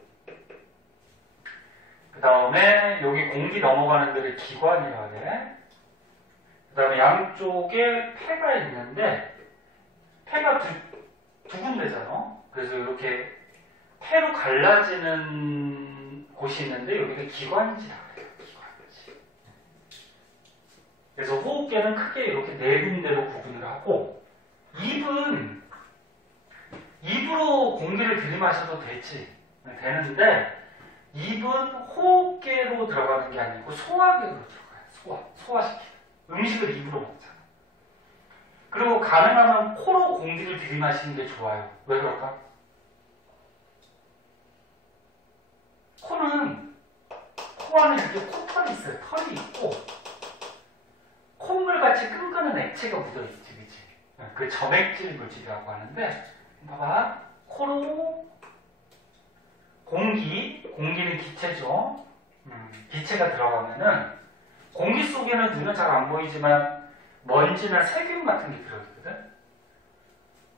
그 다음에 여기 공기 넘어가는 데를 기관이라고 해. 그 다음에 양쪽에 폐가 있는데 폐가 두 군데잖아. 그래서 이렇게 폐로 갈라지는 곳이 있는데 여기가 기관지라고 해요. 기관지. 그래서 호흡계는 크게 이렇게 네 군데로 구분을 하고 입은 입으로 공기를 들이마셔도 되는데 입은 호흡계로 들어가는 게 아니고 소화계로 들어가요. 소화시키는. 음식을 입으로 먹잖아. 그리고 가능하면 코로 공기를 들이마시는 게 좋아요. 왜 그럴까? 코는 코 안에 이렇게 코털이 있어요. 털이 있고 콧물같이 끈끈한 액체가 묻어있지, 그치? 그 점액질 물질이라고 하는데 봐봐. 코로 공기는 기체죠. 기체가 들어가면은 공기 속에는 눈은 잘 안 보이지만 먼지나 세균 같은 게 들어있거든.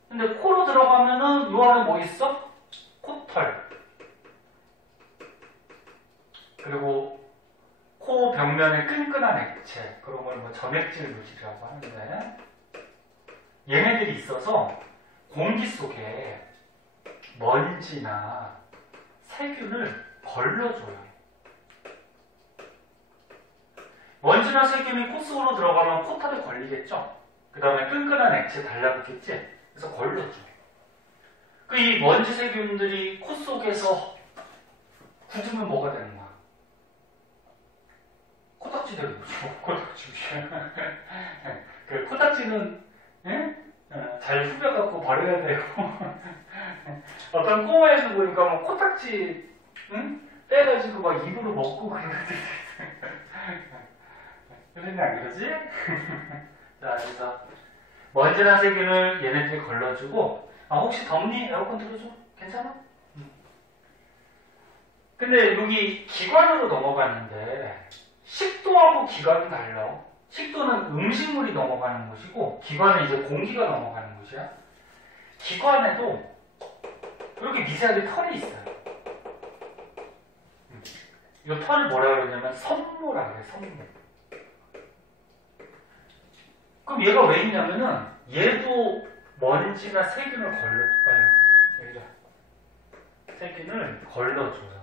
근데 코로 들어가면은 요 안에 뭐 있어? 코털. 그리고 코 벽면에 끈끈한 액체. 그런 걸 뭐 점액질 물질이라고 하는데 얘네들이 있어서 공기 속에 먼지나 세균을 걸러줘요. 먼지나 세균이 코 속으로 들어가면 코털에 걸리겠죠? 그 다음에 끈끈한 액체 달라붙겠지? 그래서 걸러줘요. 이 먼지 세균들이 코 속에서 굳으면 뭐가 되는 거야? 코딱지들이 묻죠. 코딱지. 그 코딱지는 잘 후벼갖고 버려야 되고 어떤 꼬마에서 보니까 뭐 코딱지 빼가지고 막 입으로 먹고 그러는데 그러지 안 그러지? 자, 그래서 먼지나 세균을 얘네들이 걸러주고 혹시 덥니? 에어컨 틀어줘? 괜찮아? 근데 여기 기관으로 넘어가는데 식도하고 기관은 달라. 식도는 음식물이 넘어가는 곳이고 기관은 이제 공기가 넘어가는 곳이야. 기관에도 이렇게 미세하게 털이 있어요. 이 털을 뭐라 그러냐면 섬모라 그래. 섬모. 그럼 얘가 왜 있냐면은 얘도 먼지나 세균을 세균을 걸러줘요.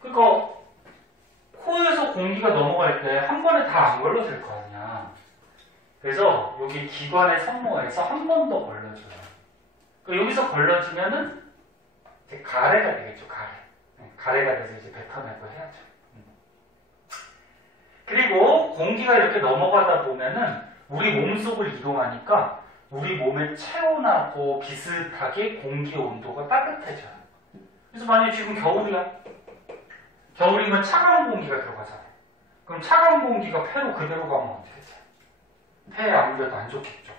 그러니까 코에서 공기가 넘어갈 때 한 번에 다 안 걸러질 거 아니야. 그래서 여기 기관의 섬모에서 한 번 더 걸러줘요. 그러니까 여기서 걸러주면은 이제 가래가 되겠죠. 가래가 돼서 이제 뱉어내고 해야죠. 그리고 공기가 이렇게 넘어가다 보면은 우리 몸속을 이동하니까 우리 몸의 체온하고 비슷하게 공기 온도가 따뜻해져요. 그래서 만약에 지금 겨울이면 차가운 공기가 들어가잖아요. 그럼 차가운 공기가 폐로 그대로 가면 어떻게 돼요? 폐에 아무래도 안 좋겠죠.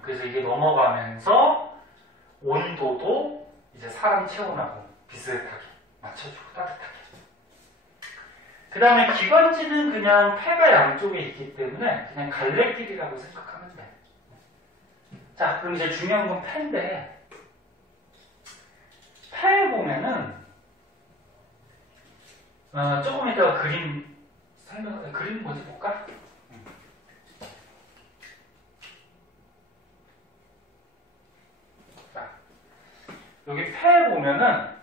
그래서 이게 넘어가면서 온도도 이제 사람 체온하고 비슷하게 맞춰주고 따뜻하게. 그 다음에 기관지는 그냥 폐가 양쪽에 있기 때문에 그냥 갈래길이라고 생각하면 돼. 자, 그럼 이제 중요한 건 폐인데 폐에 보면은 조금 이따가 그림 뭐지 볼까? 자, 여기 폐에 보면은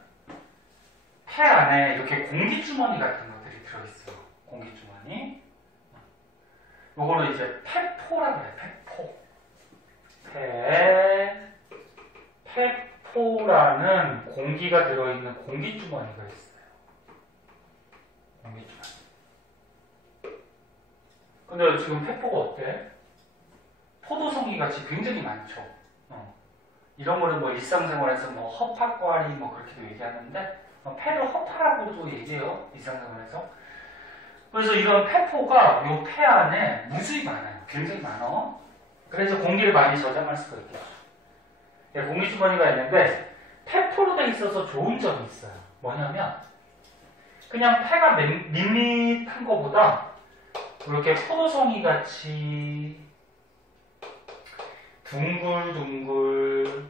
폐 안에 이렇게 공기주머니 같은 것들이 들어있어요. 공기주머니. 요거는 이제 폐포라 그래. 폐포라는 공기가 들어있는 공기주머니가 있어요. 공기주머니. 근데 지금 폐포가 어때? 포도송이 같이 굉장히 많죠. 이런 거는 뭐 일상생활에서 뭐 허파과리 뭐 그렇게도 얘기하는데 폐를 허파라고도 얘기해요. 일상생활에서. 그래서 이런 폐포가 이 폐 안에 무수히 많아요. 굉장히 많아. 그래서 공기를 많이 저장할 수가 있겠죠. 공기주머니가 있는데 폐포로 돼 있어서 좋은 점이 있어요. 뭐냐면 그냥 폐가 밋밋한 것보다 이렇게 포도송이 같이 둥글둥글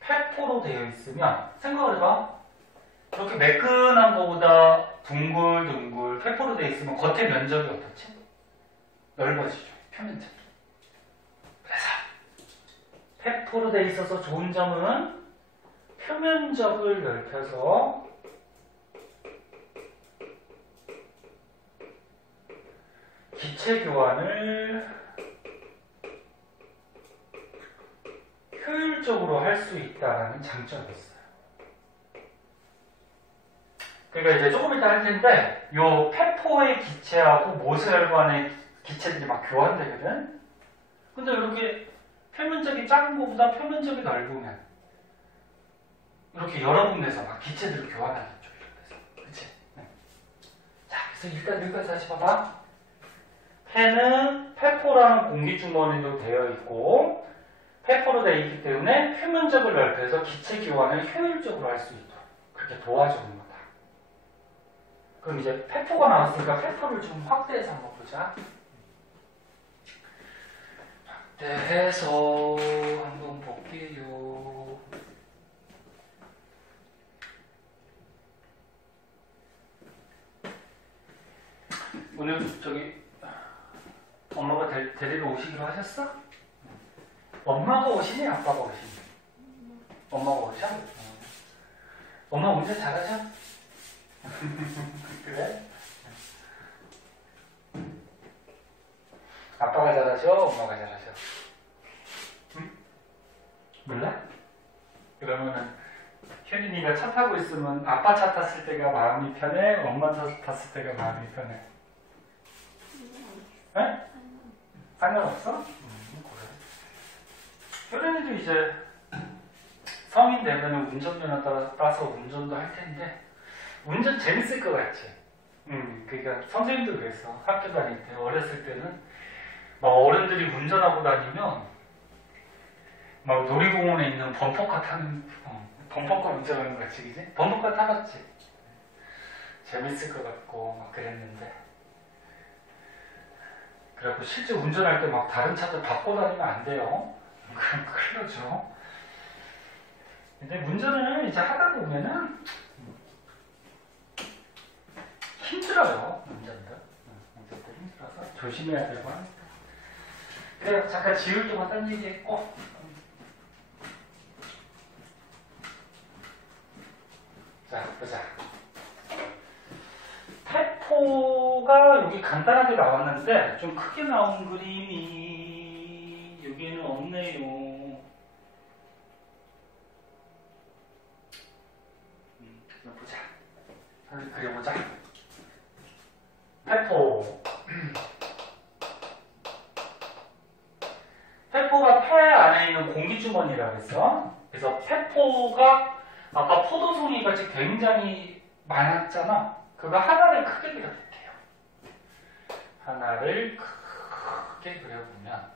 폐포로 되어 있으면 생각을 해봐. 이렇게 매끈한 것보다 둥글둥글 폐포로 되어 있으면 겉의 면적이 어떻지? 넓어지죠. 표면적이. 그래서 폐포로 되어 있어서 좋은 점은 표면적을 넓혀서 기체 교환을 효율적으로 할 수 있다는 장점이 있어요. 그러니까 이제 조금 이따 할 텐데 요 폐포의 기체하고 모세혈관의 기체들이 막 교환되거든. 근데 이렇게 표면적이 작은 것보다 표면적이 넓으면 이렇게 여러 군데서 막 기체들을 교환하는 쪽이죠. 그치? 네. 자, 그래서 일단 여기까지 다시 봐봐. 폐는 폐포라는 공기주머니로 되어 있고 폐포로 되어 있기 때문에 표면적을 넓혀서 기체 교환을 효율적으로 할 수 있도록 그렇게 도와주는 거다. 그럼 이제 폐포가 나왔으니까 폐포를 좀 확대해서 한번 보자. 확대해서 한번 볼게요. 오늘 저기 엄마가 데리러 오시기로 하셨어? 엄마가 오시니 아빠가 오시니? 엄마가 오셔? 엄마 운전 잘하셔? 그래? 아빠가 잘하셔? 엄마가 잘하셔? 응? 몰라? 그러면은 현인이가 차 타고 있으면 아빠 차 탔을 때가 마음이 편해? 엄마 차 탔을 때가 마음이 편해? 에? 상관없어? 그래. 현인이도 이제 성인 되면 운전면허 따서 운전도 할 텐데 운전 재밌을 것 같지? 그러니까 선생님도 그랬어. 학교 다닐 때 어렸을 때는 막 어른들이 운전하고 다니면 막 놀이공원에 있는 범퍼카 타는 범퍼카 운전하는 거 같이, 그지? 범퍼카 타봤지? 재밌을 것 같고 막 그랬는데 그래갖고 실제 운전할 때 막 다른 차들 바꿔 다니면 안 돼요. 그럼 큰일 나죠. 근데 운전을 이제 하다 보면은 힘들어요. 운전들 힘들어서 조심해야 되고 합니다. 그래, 잠깐 지울 동안 딴 얘기했고. 자, 보자. 폐포가 여기 간단하게 나왔는데 좀 크게 나온 그림이 여기에는 없네요. 보자. 한번 그려보자. 폐포. 폐포가 폐 안에 있는 공기주머니라고 했어. 그래서 폐포가 아까 포도송이 같이 굉장히 많았잖아. 그거 하나를 크게 그려볼게요. 하나를 크게 그려보면,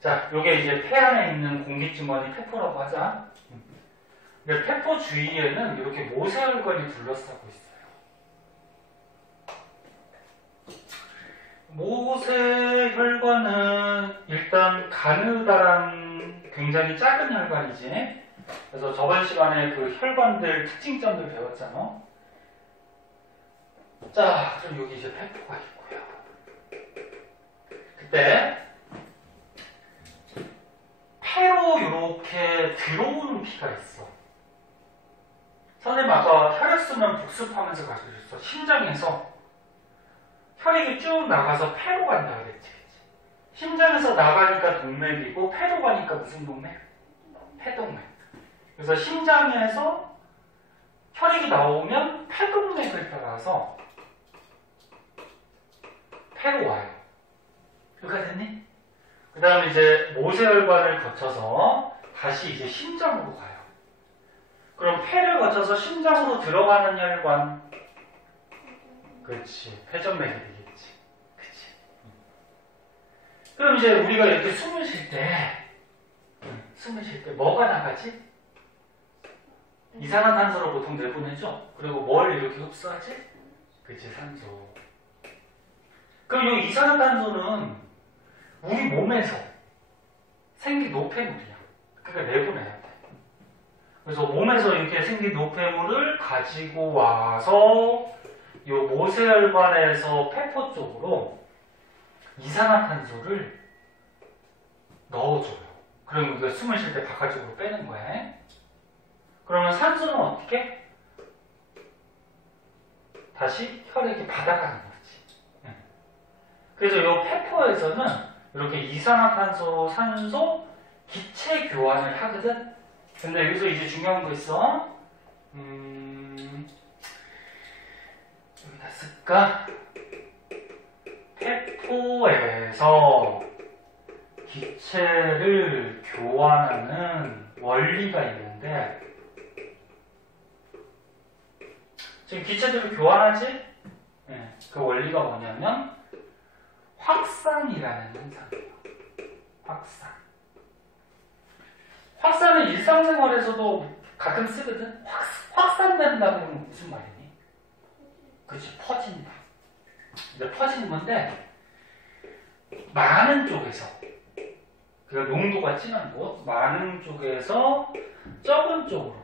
자, 요게 이제 폐 안에 있는 공기주머니 폐포라고 하자. 근데 폐포 주위에는 이렇게 모세혈관이 둘러싸고 있어요. 모세혈관은 일단 가느다란 굉장히 작은 혈관이지. 그래서 저번 시간에 그 혈관들 특징점들 배웠잖아. 자, 그럼 여기 이제 폐포가 있고요. 그때 폐로 이렇게 들어오는 피가 있어. 선생님 아까 혈액순환 복습하면서 가르쳐줬어. 심장에서 혈액이 쭉 나가서 폐로 간다 그랬지. 심장에서 나가니까 동맥이고 폐로 가니까 무슨 동맥? 폐동맥. 그래서 심장에서 혈액이 나오면 폐동맥을 따라서 폐로 와요. 이해가 됐니? 그 다음에 이제 모세혈관을 거쳐서 다시 이제 심장으로 가요. 그럼 폐를 거쳐서 심장으로 들어가는 혈관, 그렇지, 폐전맥이 되겠지. 그치. 그럼 이제 우리가 이렇게 숨을 쉴 때 뭐가 나가지? 이산화탄소를 보통 내보내죠? 그리고 뭘 이렇게 흡수하지? 그치, 산소. 그럼 이 이산화탄소는 우리 몸에서 생긴 노폐물이야. 그러니까 내보내야 돼. 그래서 몸에서 이렇게 생긴 노폐물을 가지고 와서 이 모세혈관에서 폐포 쪽으로 이산화탄소를 넣어줘요. 그럼 우리가 숨을 쉴 때 바깥쪽으로 빼는 거야. 그러면 산소는 어떻게? 다시 혈액이 받아가는 거지. 그래서 이 폐포에서는 이렇게 이산화탄소, 산소, 기체 교환을 하거든. 근데 여기서 이제 중요한 거 있어. 여기다 쓸까? 세포에서 기체를 교환하는 원리가 있는데, 지금 기체들을 교환하지? 네, 그 원리가 뭐냐면 확산이라는 현상이에요. 확산. 확산은 일상생활에서도 가끔 쓰거든. 확산된다는 건 무슨 말이니? 그렇지, 퍼진다. 이제 퍼지는 건데, 많은 쪽에서, 그러니까 농도가 진한 곳, 많은 쪽에서 적은 쪽으로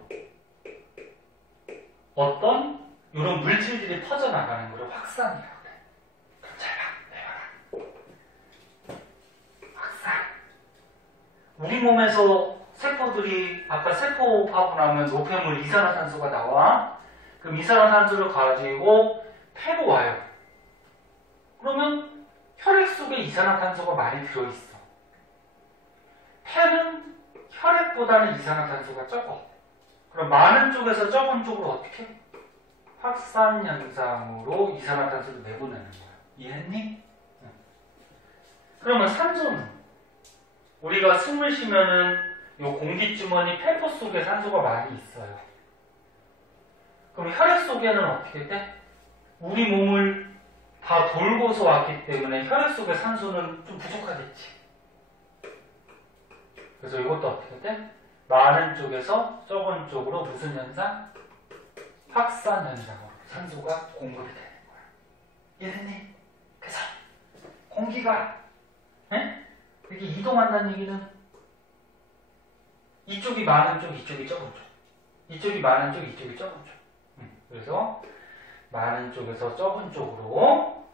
어떤 이런 물질들이 퍼져나가는 것을 확산이라고 해. 잘 봐, 내려라. 확산. 우리 몸에서 세포들이, 아까 세포하고 나면 노폐물 이산화탄소가 나와. 그럼 이산화탄소를 가지고 폐로 와요. 그러면 혈액 속에 이산화탄소가 많이 들어있어. 폐는 혈액보다는 이산화탄소가 적어. 그럼 많은 쪽에서 적은 쪽으로 어떻게? 확산 현상으로 이산화탄소를 내보내는 거야. 이해했니? 응. 그러면 산소는? 우리가 숨을 쉬면은 요 공기주머니 폐포 속에 산소가 많이 있어요. 그럼 혈액 속에는 어떻게 돼? 우리 몸을 다 돌고서 왔기 때문에 혈액 속에 산소는 좀 부족하겠지. 그래서 이것도 어떻게 돼? 많은 쪽에서 적은 쪽으로 무슨 현상? 확산 현상으로 산소가 공급이 되는 거야. 이해됐니? 그래서 공기가 이렇게 이동한다는 얘기는 이쪽이 많은 쪽, 이쪽이 적은 쪽. 이쪽이 많은 쪽, 이쪽이 적은 쪽. 그래서 많은 쪽에서 적은 쪽으로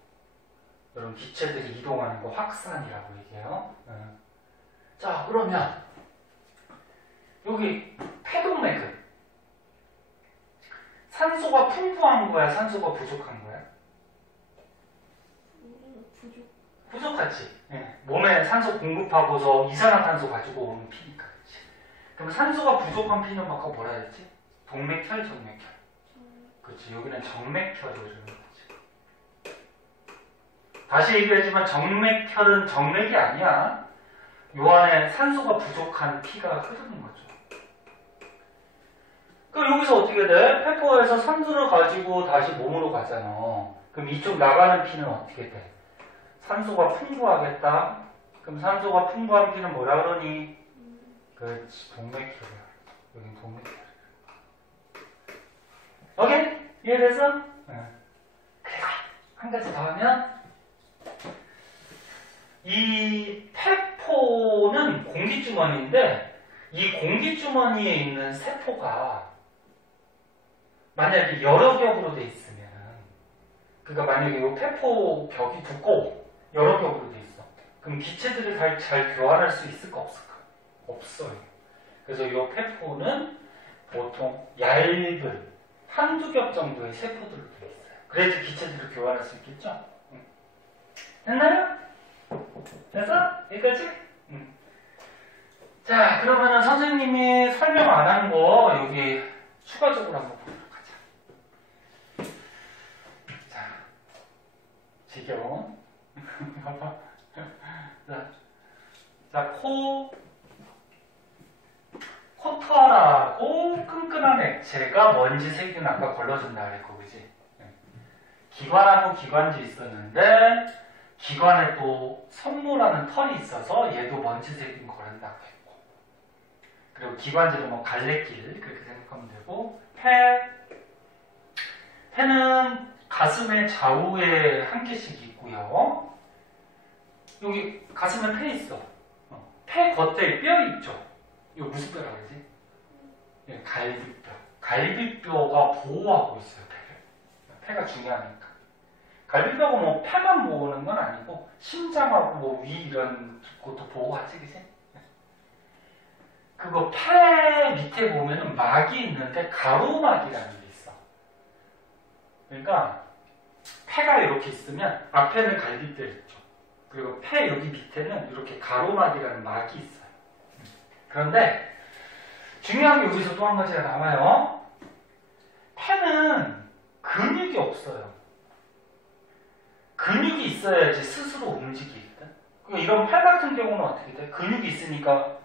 이런 기체들이 이동하는 거 확산이라고 얘기해요. 자, 그러면 여기 폐동맥은 산소가 풍부한 거야, 산소가 부족한 거야? 부족하지. 네. 몸에 산소 공급하고서 이산화탄소 가지고 오는 피니까. 그치? 그럼 산소가 부족한 피는 아까 뭐라 했지? 동맥혈, 정맥혈. 그렇지. 여기는 정맥혈을 이루는 거지. 다시 얘기하지만 정맥혈은 정맥이 아니야. 요 안에 산소가 부족한 피가 흐르는 거죠. 그럼 여기서 어떻게 돼? 폐포에서 산소를 가지고 다시 몸으로 가잖아. 그럼 이쪽 나가는 피는 어떻게 돼? 산소가 풍부하겠다. 그럼 산소가 풍부한 피는 뭐라 그러니? 그렇지, 동맥혈이야. 여긴 동맥혈. 오케이? 이해됐어? 네. 그리고 한 가지 더 하면 이 폐포는 공기주머니인데 이 공기주머니에 있는 세포가 만약에 여러 겹으로 돼 있으면, 그러니까 만약에 이 폐포 벽이 두꺼워 여러 겹으로 돼 있어. 그럼 기체들을 잘 교환할 수 있을까 없을까? 없어요. 그래서 이 폐포는 보통 얇은 한두 겹 정도의 세포들로 되어 있어요. 그래서 기체들을 교환할 수 있겠죠? 됐나요? 됐어? 여기까지? 자, 그러면은 선생님이 설명 안 한 거 여기 추가적으로 한번 보도록 하자. 자, 지겨워. 봐봐. 자, 코털하고 끈끈한 액체가 먼지 세균 아까 걸러준다 그랬고, 그지? 기관하고 기관지 있었는데, 기관에 또 성모라는 털이 있어서 얘도 먼지 세균 걸린다고 했고, 그리고 기관지는 뭐 갈래길 그렇게 생각하면 되고, 폐는 가슴의 좌우에 한 개씩 있고요. 여기 가슴에 폐 있어. 폐 겉에 뼈 있죠. 이거 무슨 뼈라고 그러지? 갈비뼈. 갈비뼈가 보호하고 있어요, 폐를. 폐가 중요하니까. 갈비뼈가 뭐 폐만 보호하는 건 아니고 심장하고 뭐 위 이런 것도 보호하지, 그지? 그거 폐 밑에 보면은 막이 있는데 가로막이라는 게 있어. 그러니까 폐가 이렇게 있으면 앞에는 갈비뼈 있죠. 그리고 폐 여기 밑에는 이렇게 가로막이라는 막이 있어요. 그런데 중요한 게 여기서 또 한 가지가 나와요. 폐는 근육이 없어요. 근육이 있어야지 스스로 움직이거든. 이런 팔 같은 경우는 어떻게 돼? 근육이 있으니까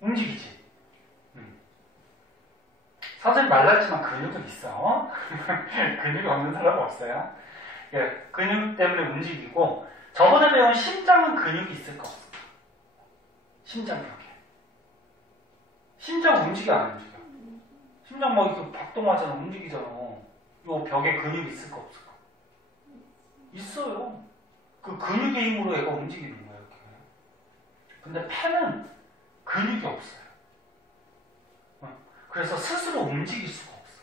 움직이지. 선생님 말랐지만 근육은 있어. 근육이 없는 사람은 없어요. 예, 근육 때문에 움직이고, 저번에 배운 심장은 근육이 있을 거 없어. 심장벽에. 심장 움직여 안 움직여? 심장 막 이렇게 박동하잖아. 움직이잖아. 요 벽에 근육이 있을 거 없을까? 있어요. 그 근육의 힘으로 얘가 움직이는 거야, 이렇게. 근데 폐는 근육이 없어요. 그래서 스스로 움직일 수가 없어.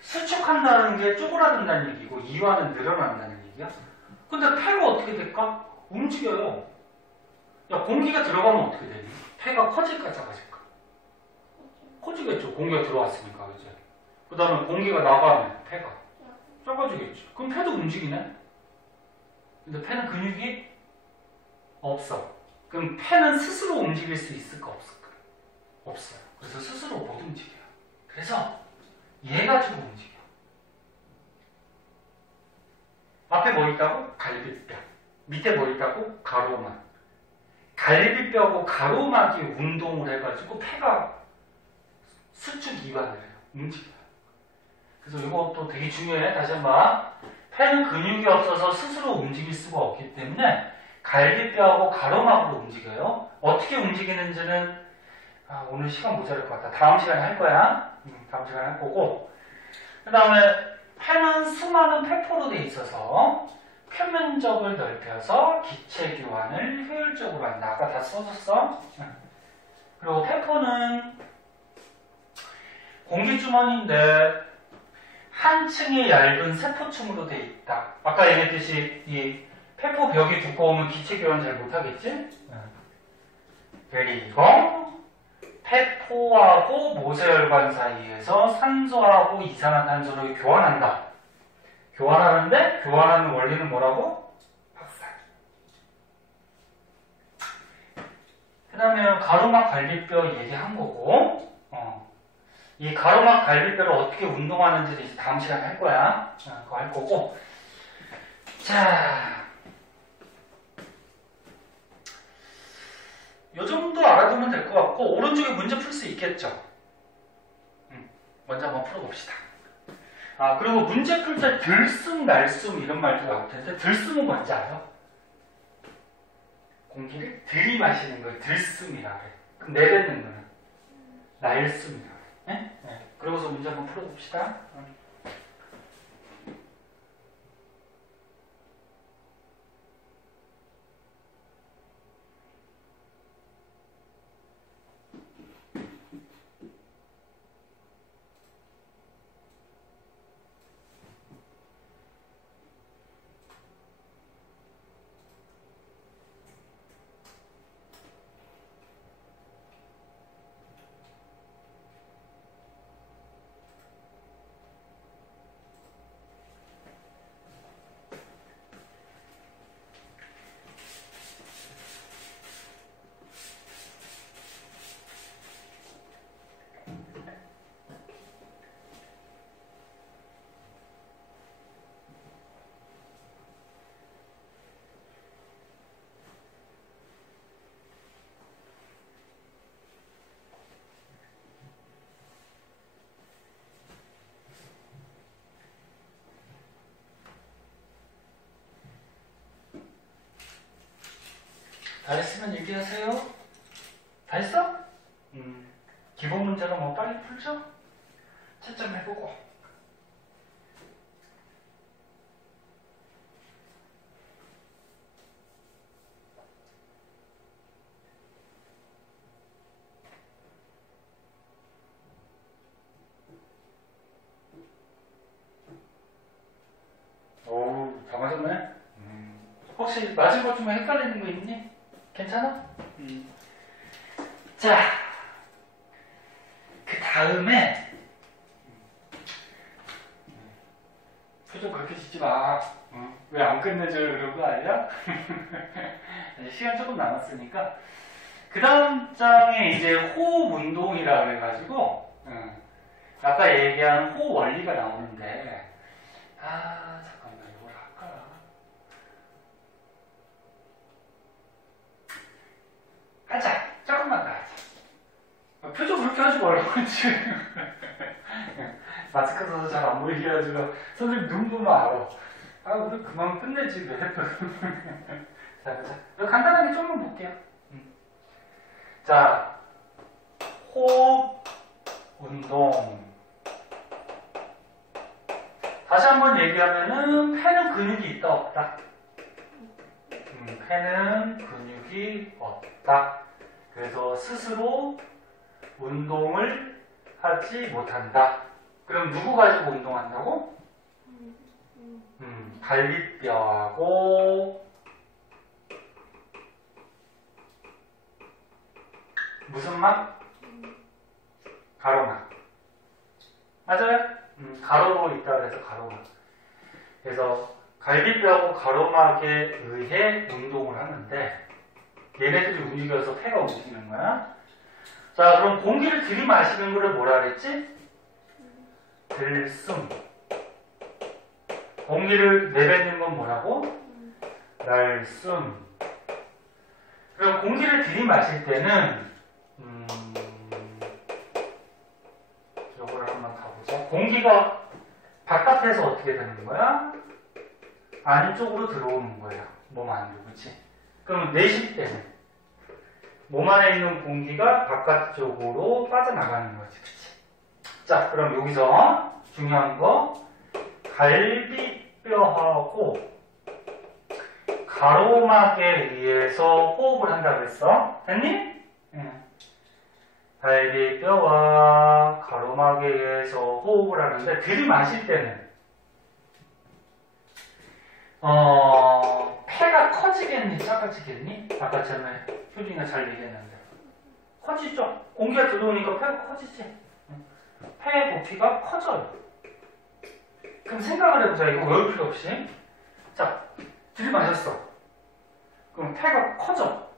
수축한다는 게 쪼그라든다는 얘기고 이완은 늘어난다는 얘기야. 근데 폐가 어떻게 될까? 움직여요. 야, 공기가 들어가면 어떻게 되니? 폐가 커질까 작아질까? 커지겠죠. 공기가 들어왔으니까. 이제. 그 다음에 공기가 나가면 폐가 작아지겠죠. 그럼 폐도 움직이네? 근데 폐는 근육이 없어. 그럼 폐는 스스로 움직일 수 있을까 없을까? 없어요. 그래서 스스로 못 움직여요. 그래서 얘 가지고 움직여. 앞에 뭐 있다고? 갈비뼈. 밑에 뭐 있다고? 가로막. 갈비뼈하고 가로막이 운동을 해가지고 폐가 수축 이완을 해요. 움직여요. 그래서 이것도 되게 중요해. 다시 한번. 폐는 근육이 없어서 스스로 움직일 수가 없기 때문에 갈비뼈하고 가로막으로 움직여요. 어떻게 움직이는지는 오늘 시간 모자랄 것 같다. 다음 시간에 할 거야. 다음 시간에 할 거고. 그 다음에 폐는 수많은 폐포로 돼 있어서 표면적을 넓혀서 기체 교환을 효율적으로 한다. 아까 다 써줬어. 그리고 폐포는 공기주머니인데 한 층이 얇은 세포층으로 돼 있다. 아까 얘기했듯이 이 폐포 벽이 두꺼우면 기체 교환 잘 못하겠지? 그리고 폐포하고 모세혈관 사이에서 산소하고 이산화탄소를 교환한다. 교환하는데 교환하는 원리는 뭐라고? 박살. 그 다음에 가로막 갈비뼈 얘기한 거고, 이 가로막 갈비뼈를 어떻게 운동하는지는 이제 다음 시간에 할 거야. 그거 할 거고. 자, 요 정도 알아두면 될 것 같고, 오른쪽에 문제 풀 수 있겠죠? 먼저 한번 풀어봅시다. 그리고 문제 풀 때 들숨, 날숨 이런 말도 나올 텐데, 들숨은 뭔지 알아요? 공기를 들이마시는 걸 들숨이라 그래. 그럼 내뱉는 거는 날숨이라 그래. 네? 그러고서 문제 한번 풀어봅시다. 다 했으면 얘기하세요. 다 했어? 기본 문제는 뭐 빨리 풀죠? 채점해보고. 오, 다 맞았네? 혹시 맞은 것 중에 헷갈리는 거 있니? 괜찮아? 자, 그 다음에 표정 그렇게 짓지 마. 왜 안 끝내줘요? 그런 거 아니야? 시간 조금 남았으니까. 그 다음 장에 이제 호흡 운동이라 그래가지고, 아까 얘기한 호흡 원리가 나오는데, 잠깐만, 이걸 할까? 하자! 조금만 더 하자. 표정 그렇게 하지 말라고, 지금. 마스크 써서 잘 안 보이게 해가지고, 선생님 눈 보면 알아. 우리 그만 끝내지, 왜. 자, 보자. 간단하게 조금만 볼게요. 자, 호흡 운동. 다시 한번 얘기하면은 폐는 근육이 있다 없다? 폐는 근육이 없다. 그래서 스스로 운동을 하지 못한다. 그럼 누구 가지고 운동한다고? 갈비뼈하고 무슨 막? 가로막. 맞아요? 가로로 있다 그래서 가로막. 그래서 갈비뼈하고 가로막에 의해 운동을 하는데 얘네들이 움직여서 폐가 움직이는 거야. 자, 그럼 공기를 들이마시는 거를 뭐라 그랬지? 들숨. 공기를 내뱉는 건 뭐라고? 날숨. 그럼 공기를 들이마실 때는 요거를 한번 가보자. 공기가 바깥에서 어떻게 되는 거야? 안쪽으로 들어오는 거야. 몸 안으로, 그치? 그럼 내쉴 때는 몸 안에 있는 공기가 바깥쪽으로 빠져나가는 거지, 그치? 자, 그럼 여기서 중요한 거 갈비뼈하고 가로막에 의해서 호흡을 한다고 했어. 됐니? 응. 갈비뼈와 가로막에 의해서 호흡을 하는데 들이마실 때는 폐가 커지겠니? 작아지겠니? 아까 전에 효진이가 잘 얘기했는데 커지죠? 공기가 들어오니까 폐가 커지지? 폐의 부피가 커져요. 그럼 생각을 해보자. 이거 외울 필요 없이. 자, 들이마셨어. 그럼 폐가 커져.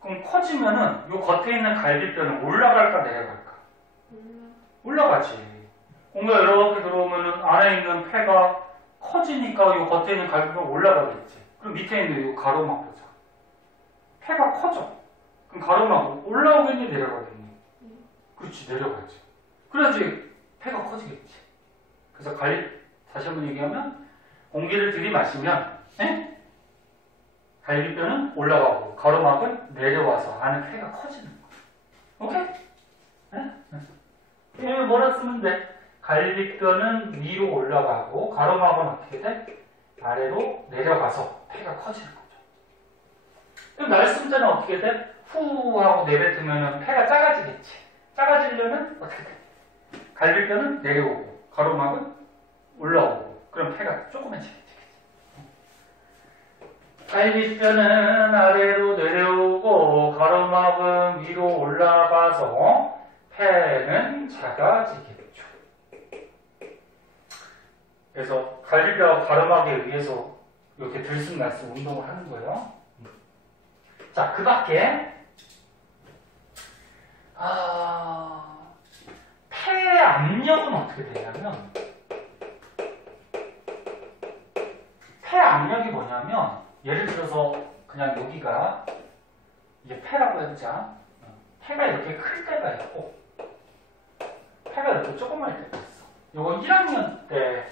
그럼 커지면은 요 겉에 있는 갈비뼈는 올라갈까 내려갈까? 올라가지. 공기가 이렇게 들어오면은 안에 있는 폐가 커지니까 요 겉에 있는 갈비뼈가 올라가겠지. 그럼 밑에 있는 요 가로막 보자. 폐가 커져. 그럼 가로막 올라오겠니 내려가겠니? 그렇지, 내려가지. 그래야지 폐가 커지겠지. 그래서 다시 한번 얘기하면 공기를 들이마시면 갈비뼈는 올라가고 가로막은 내려와서 안에 폐가 커지는 거야. 오케이? 뭐라 쓰면 돼? 갈비뼈는 위로 올라가고 가로막은 어떻게 돼? 아래로 내려가서 폐가 커지는 거죠. 그럼 날숨 때는 어떻게 돼? 후 하고 내뱉으면 폐가 작아지겠지. 작아지려면 어떻게 돼? 갈비뼈는 내려오고 가로막은 올라오고 그럼 폐가 조그매지겠지. 갈비뼈는 아래로 내려오고 가로막은 위로 올라가서 폐는 작아지겠죠. 그래서 갈비뼈와 가로막에 의해서 이렇게 들숨날숨 운동을 하는 거예요. 자, 그 밖에 폐 압력은 어떻게 되냐면 폐 압력이 뭐냐면 예를 들어서 그냥 여기가 이게 폐라고 해보자. 폐가 이렇게 클 때가 있고 폐가 이렇게 조그만 때가 있어. 요거 1학년 때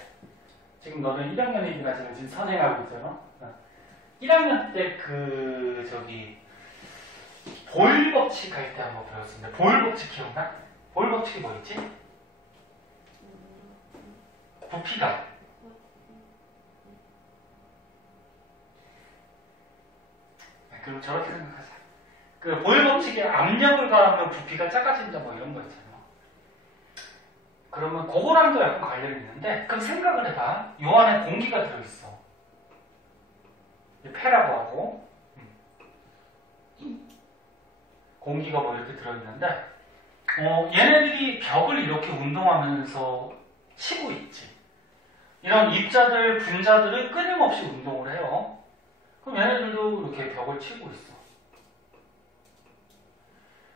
지금 너는 1학년이지만 지금 선행하고 있잖아. 1학년 때 보일 법칙 할 때 한번 배웠습니다. 보일 법칙 기억나? 보일 법칙이 뭐였지? 부피가 그럼 저렇게 생각하자. 그 보일 법칙에 압력을 가하면 부피가 작아진다 뭐 이런 거 있잖아. 그러면 그거랑도 약간 관련이 있는데 그럼 생각을 해봐. 요 안에 공기가 들어있어. 폐라고 하고 공기가 뭐 이렇게 들어있는데 얘네들이 벽을 이렇게 운동하면서 치고 있지. 이런 입자들, 분자들은 끊임없이 운동을 해요. 그럼 얘네들도 이렇게 벽을 치고 있어.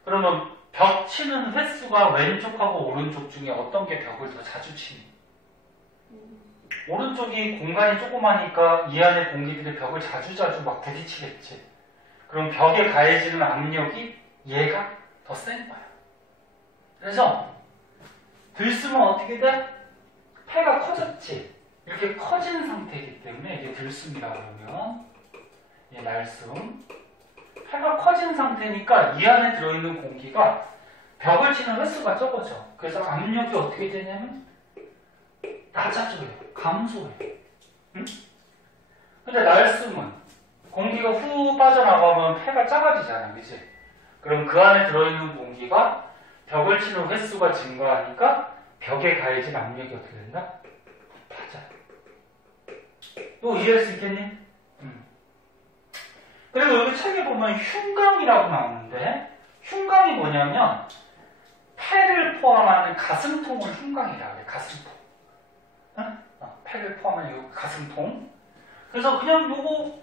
그러면 벽 치는 횟수가 왼쪽하고 오른쪽 중에 어떤 게 벽을 더 자주 치니? 오른쪽이 공간이 조그마니까 이 안에 공기들이 벽을 자주자주 막 부딪히겠지. 그럼 벽에 가해지는 압력이 얘가 더 센 거야. 그래서 들숨은 어떻게 돼? 폐가 커졌지. 이렇게 커진 상태이기 때문에 이게 들숨이라고 그러면 얘 날숨. 폐가 커진 상태니까 이 안에 들어있는 공기가 벽을 치는 횟수가 적어져. 그래서 압력이 어떻게 되냐면 낮아져요. 감소해요. 응? 근데 날숨은 공기가 후 빠져나가면 폐가 작아지잖아. 그치? 그럼 그 안에 들어있는 공기가 벽을 치는 횟수가 증가하니까 벽에 가해진 압력이 어떻게 된다? 높아져. 이거 이해할 수 있겠니? 그리고 여기 책에 보면 흉강이라고 나오는데 흉강이 뭐냐면 폐를 포함하는 가슴통을 흉강이라고 그래. 가슴통. 응? 폐를 포함하는 이 가슴통. 그래서 그냥 요거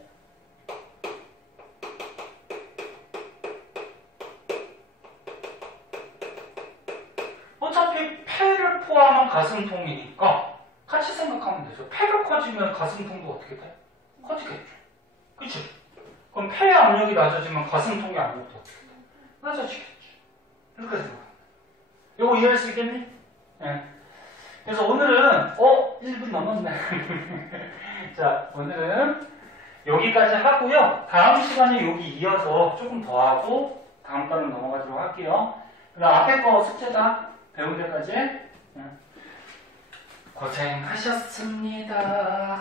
어차피 폐를 포함한 가슴통이니까 같이 생각하면 되죠. 폐가 커지면 가슴통도 어떻게 돼? 커지겠죠. 그치? 그럼 폐의 압력이 낮아지면 가슴통의 압력도 어떻게 돼? 낮아지겠죠. 이렇게 생각합니다. 요거 이해할 수 있겠니? 네. 그래서 오늘은 1분 넘었네. 자, 오늘은 여기까지 하고요. 다음 시간에 여기 이어서 조금 더 하고 다음 단으로 넘어가도록 할게요. 그럼 앞에 거 숙제다. 배운 데까지. 고생하셨습니다.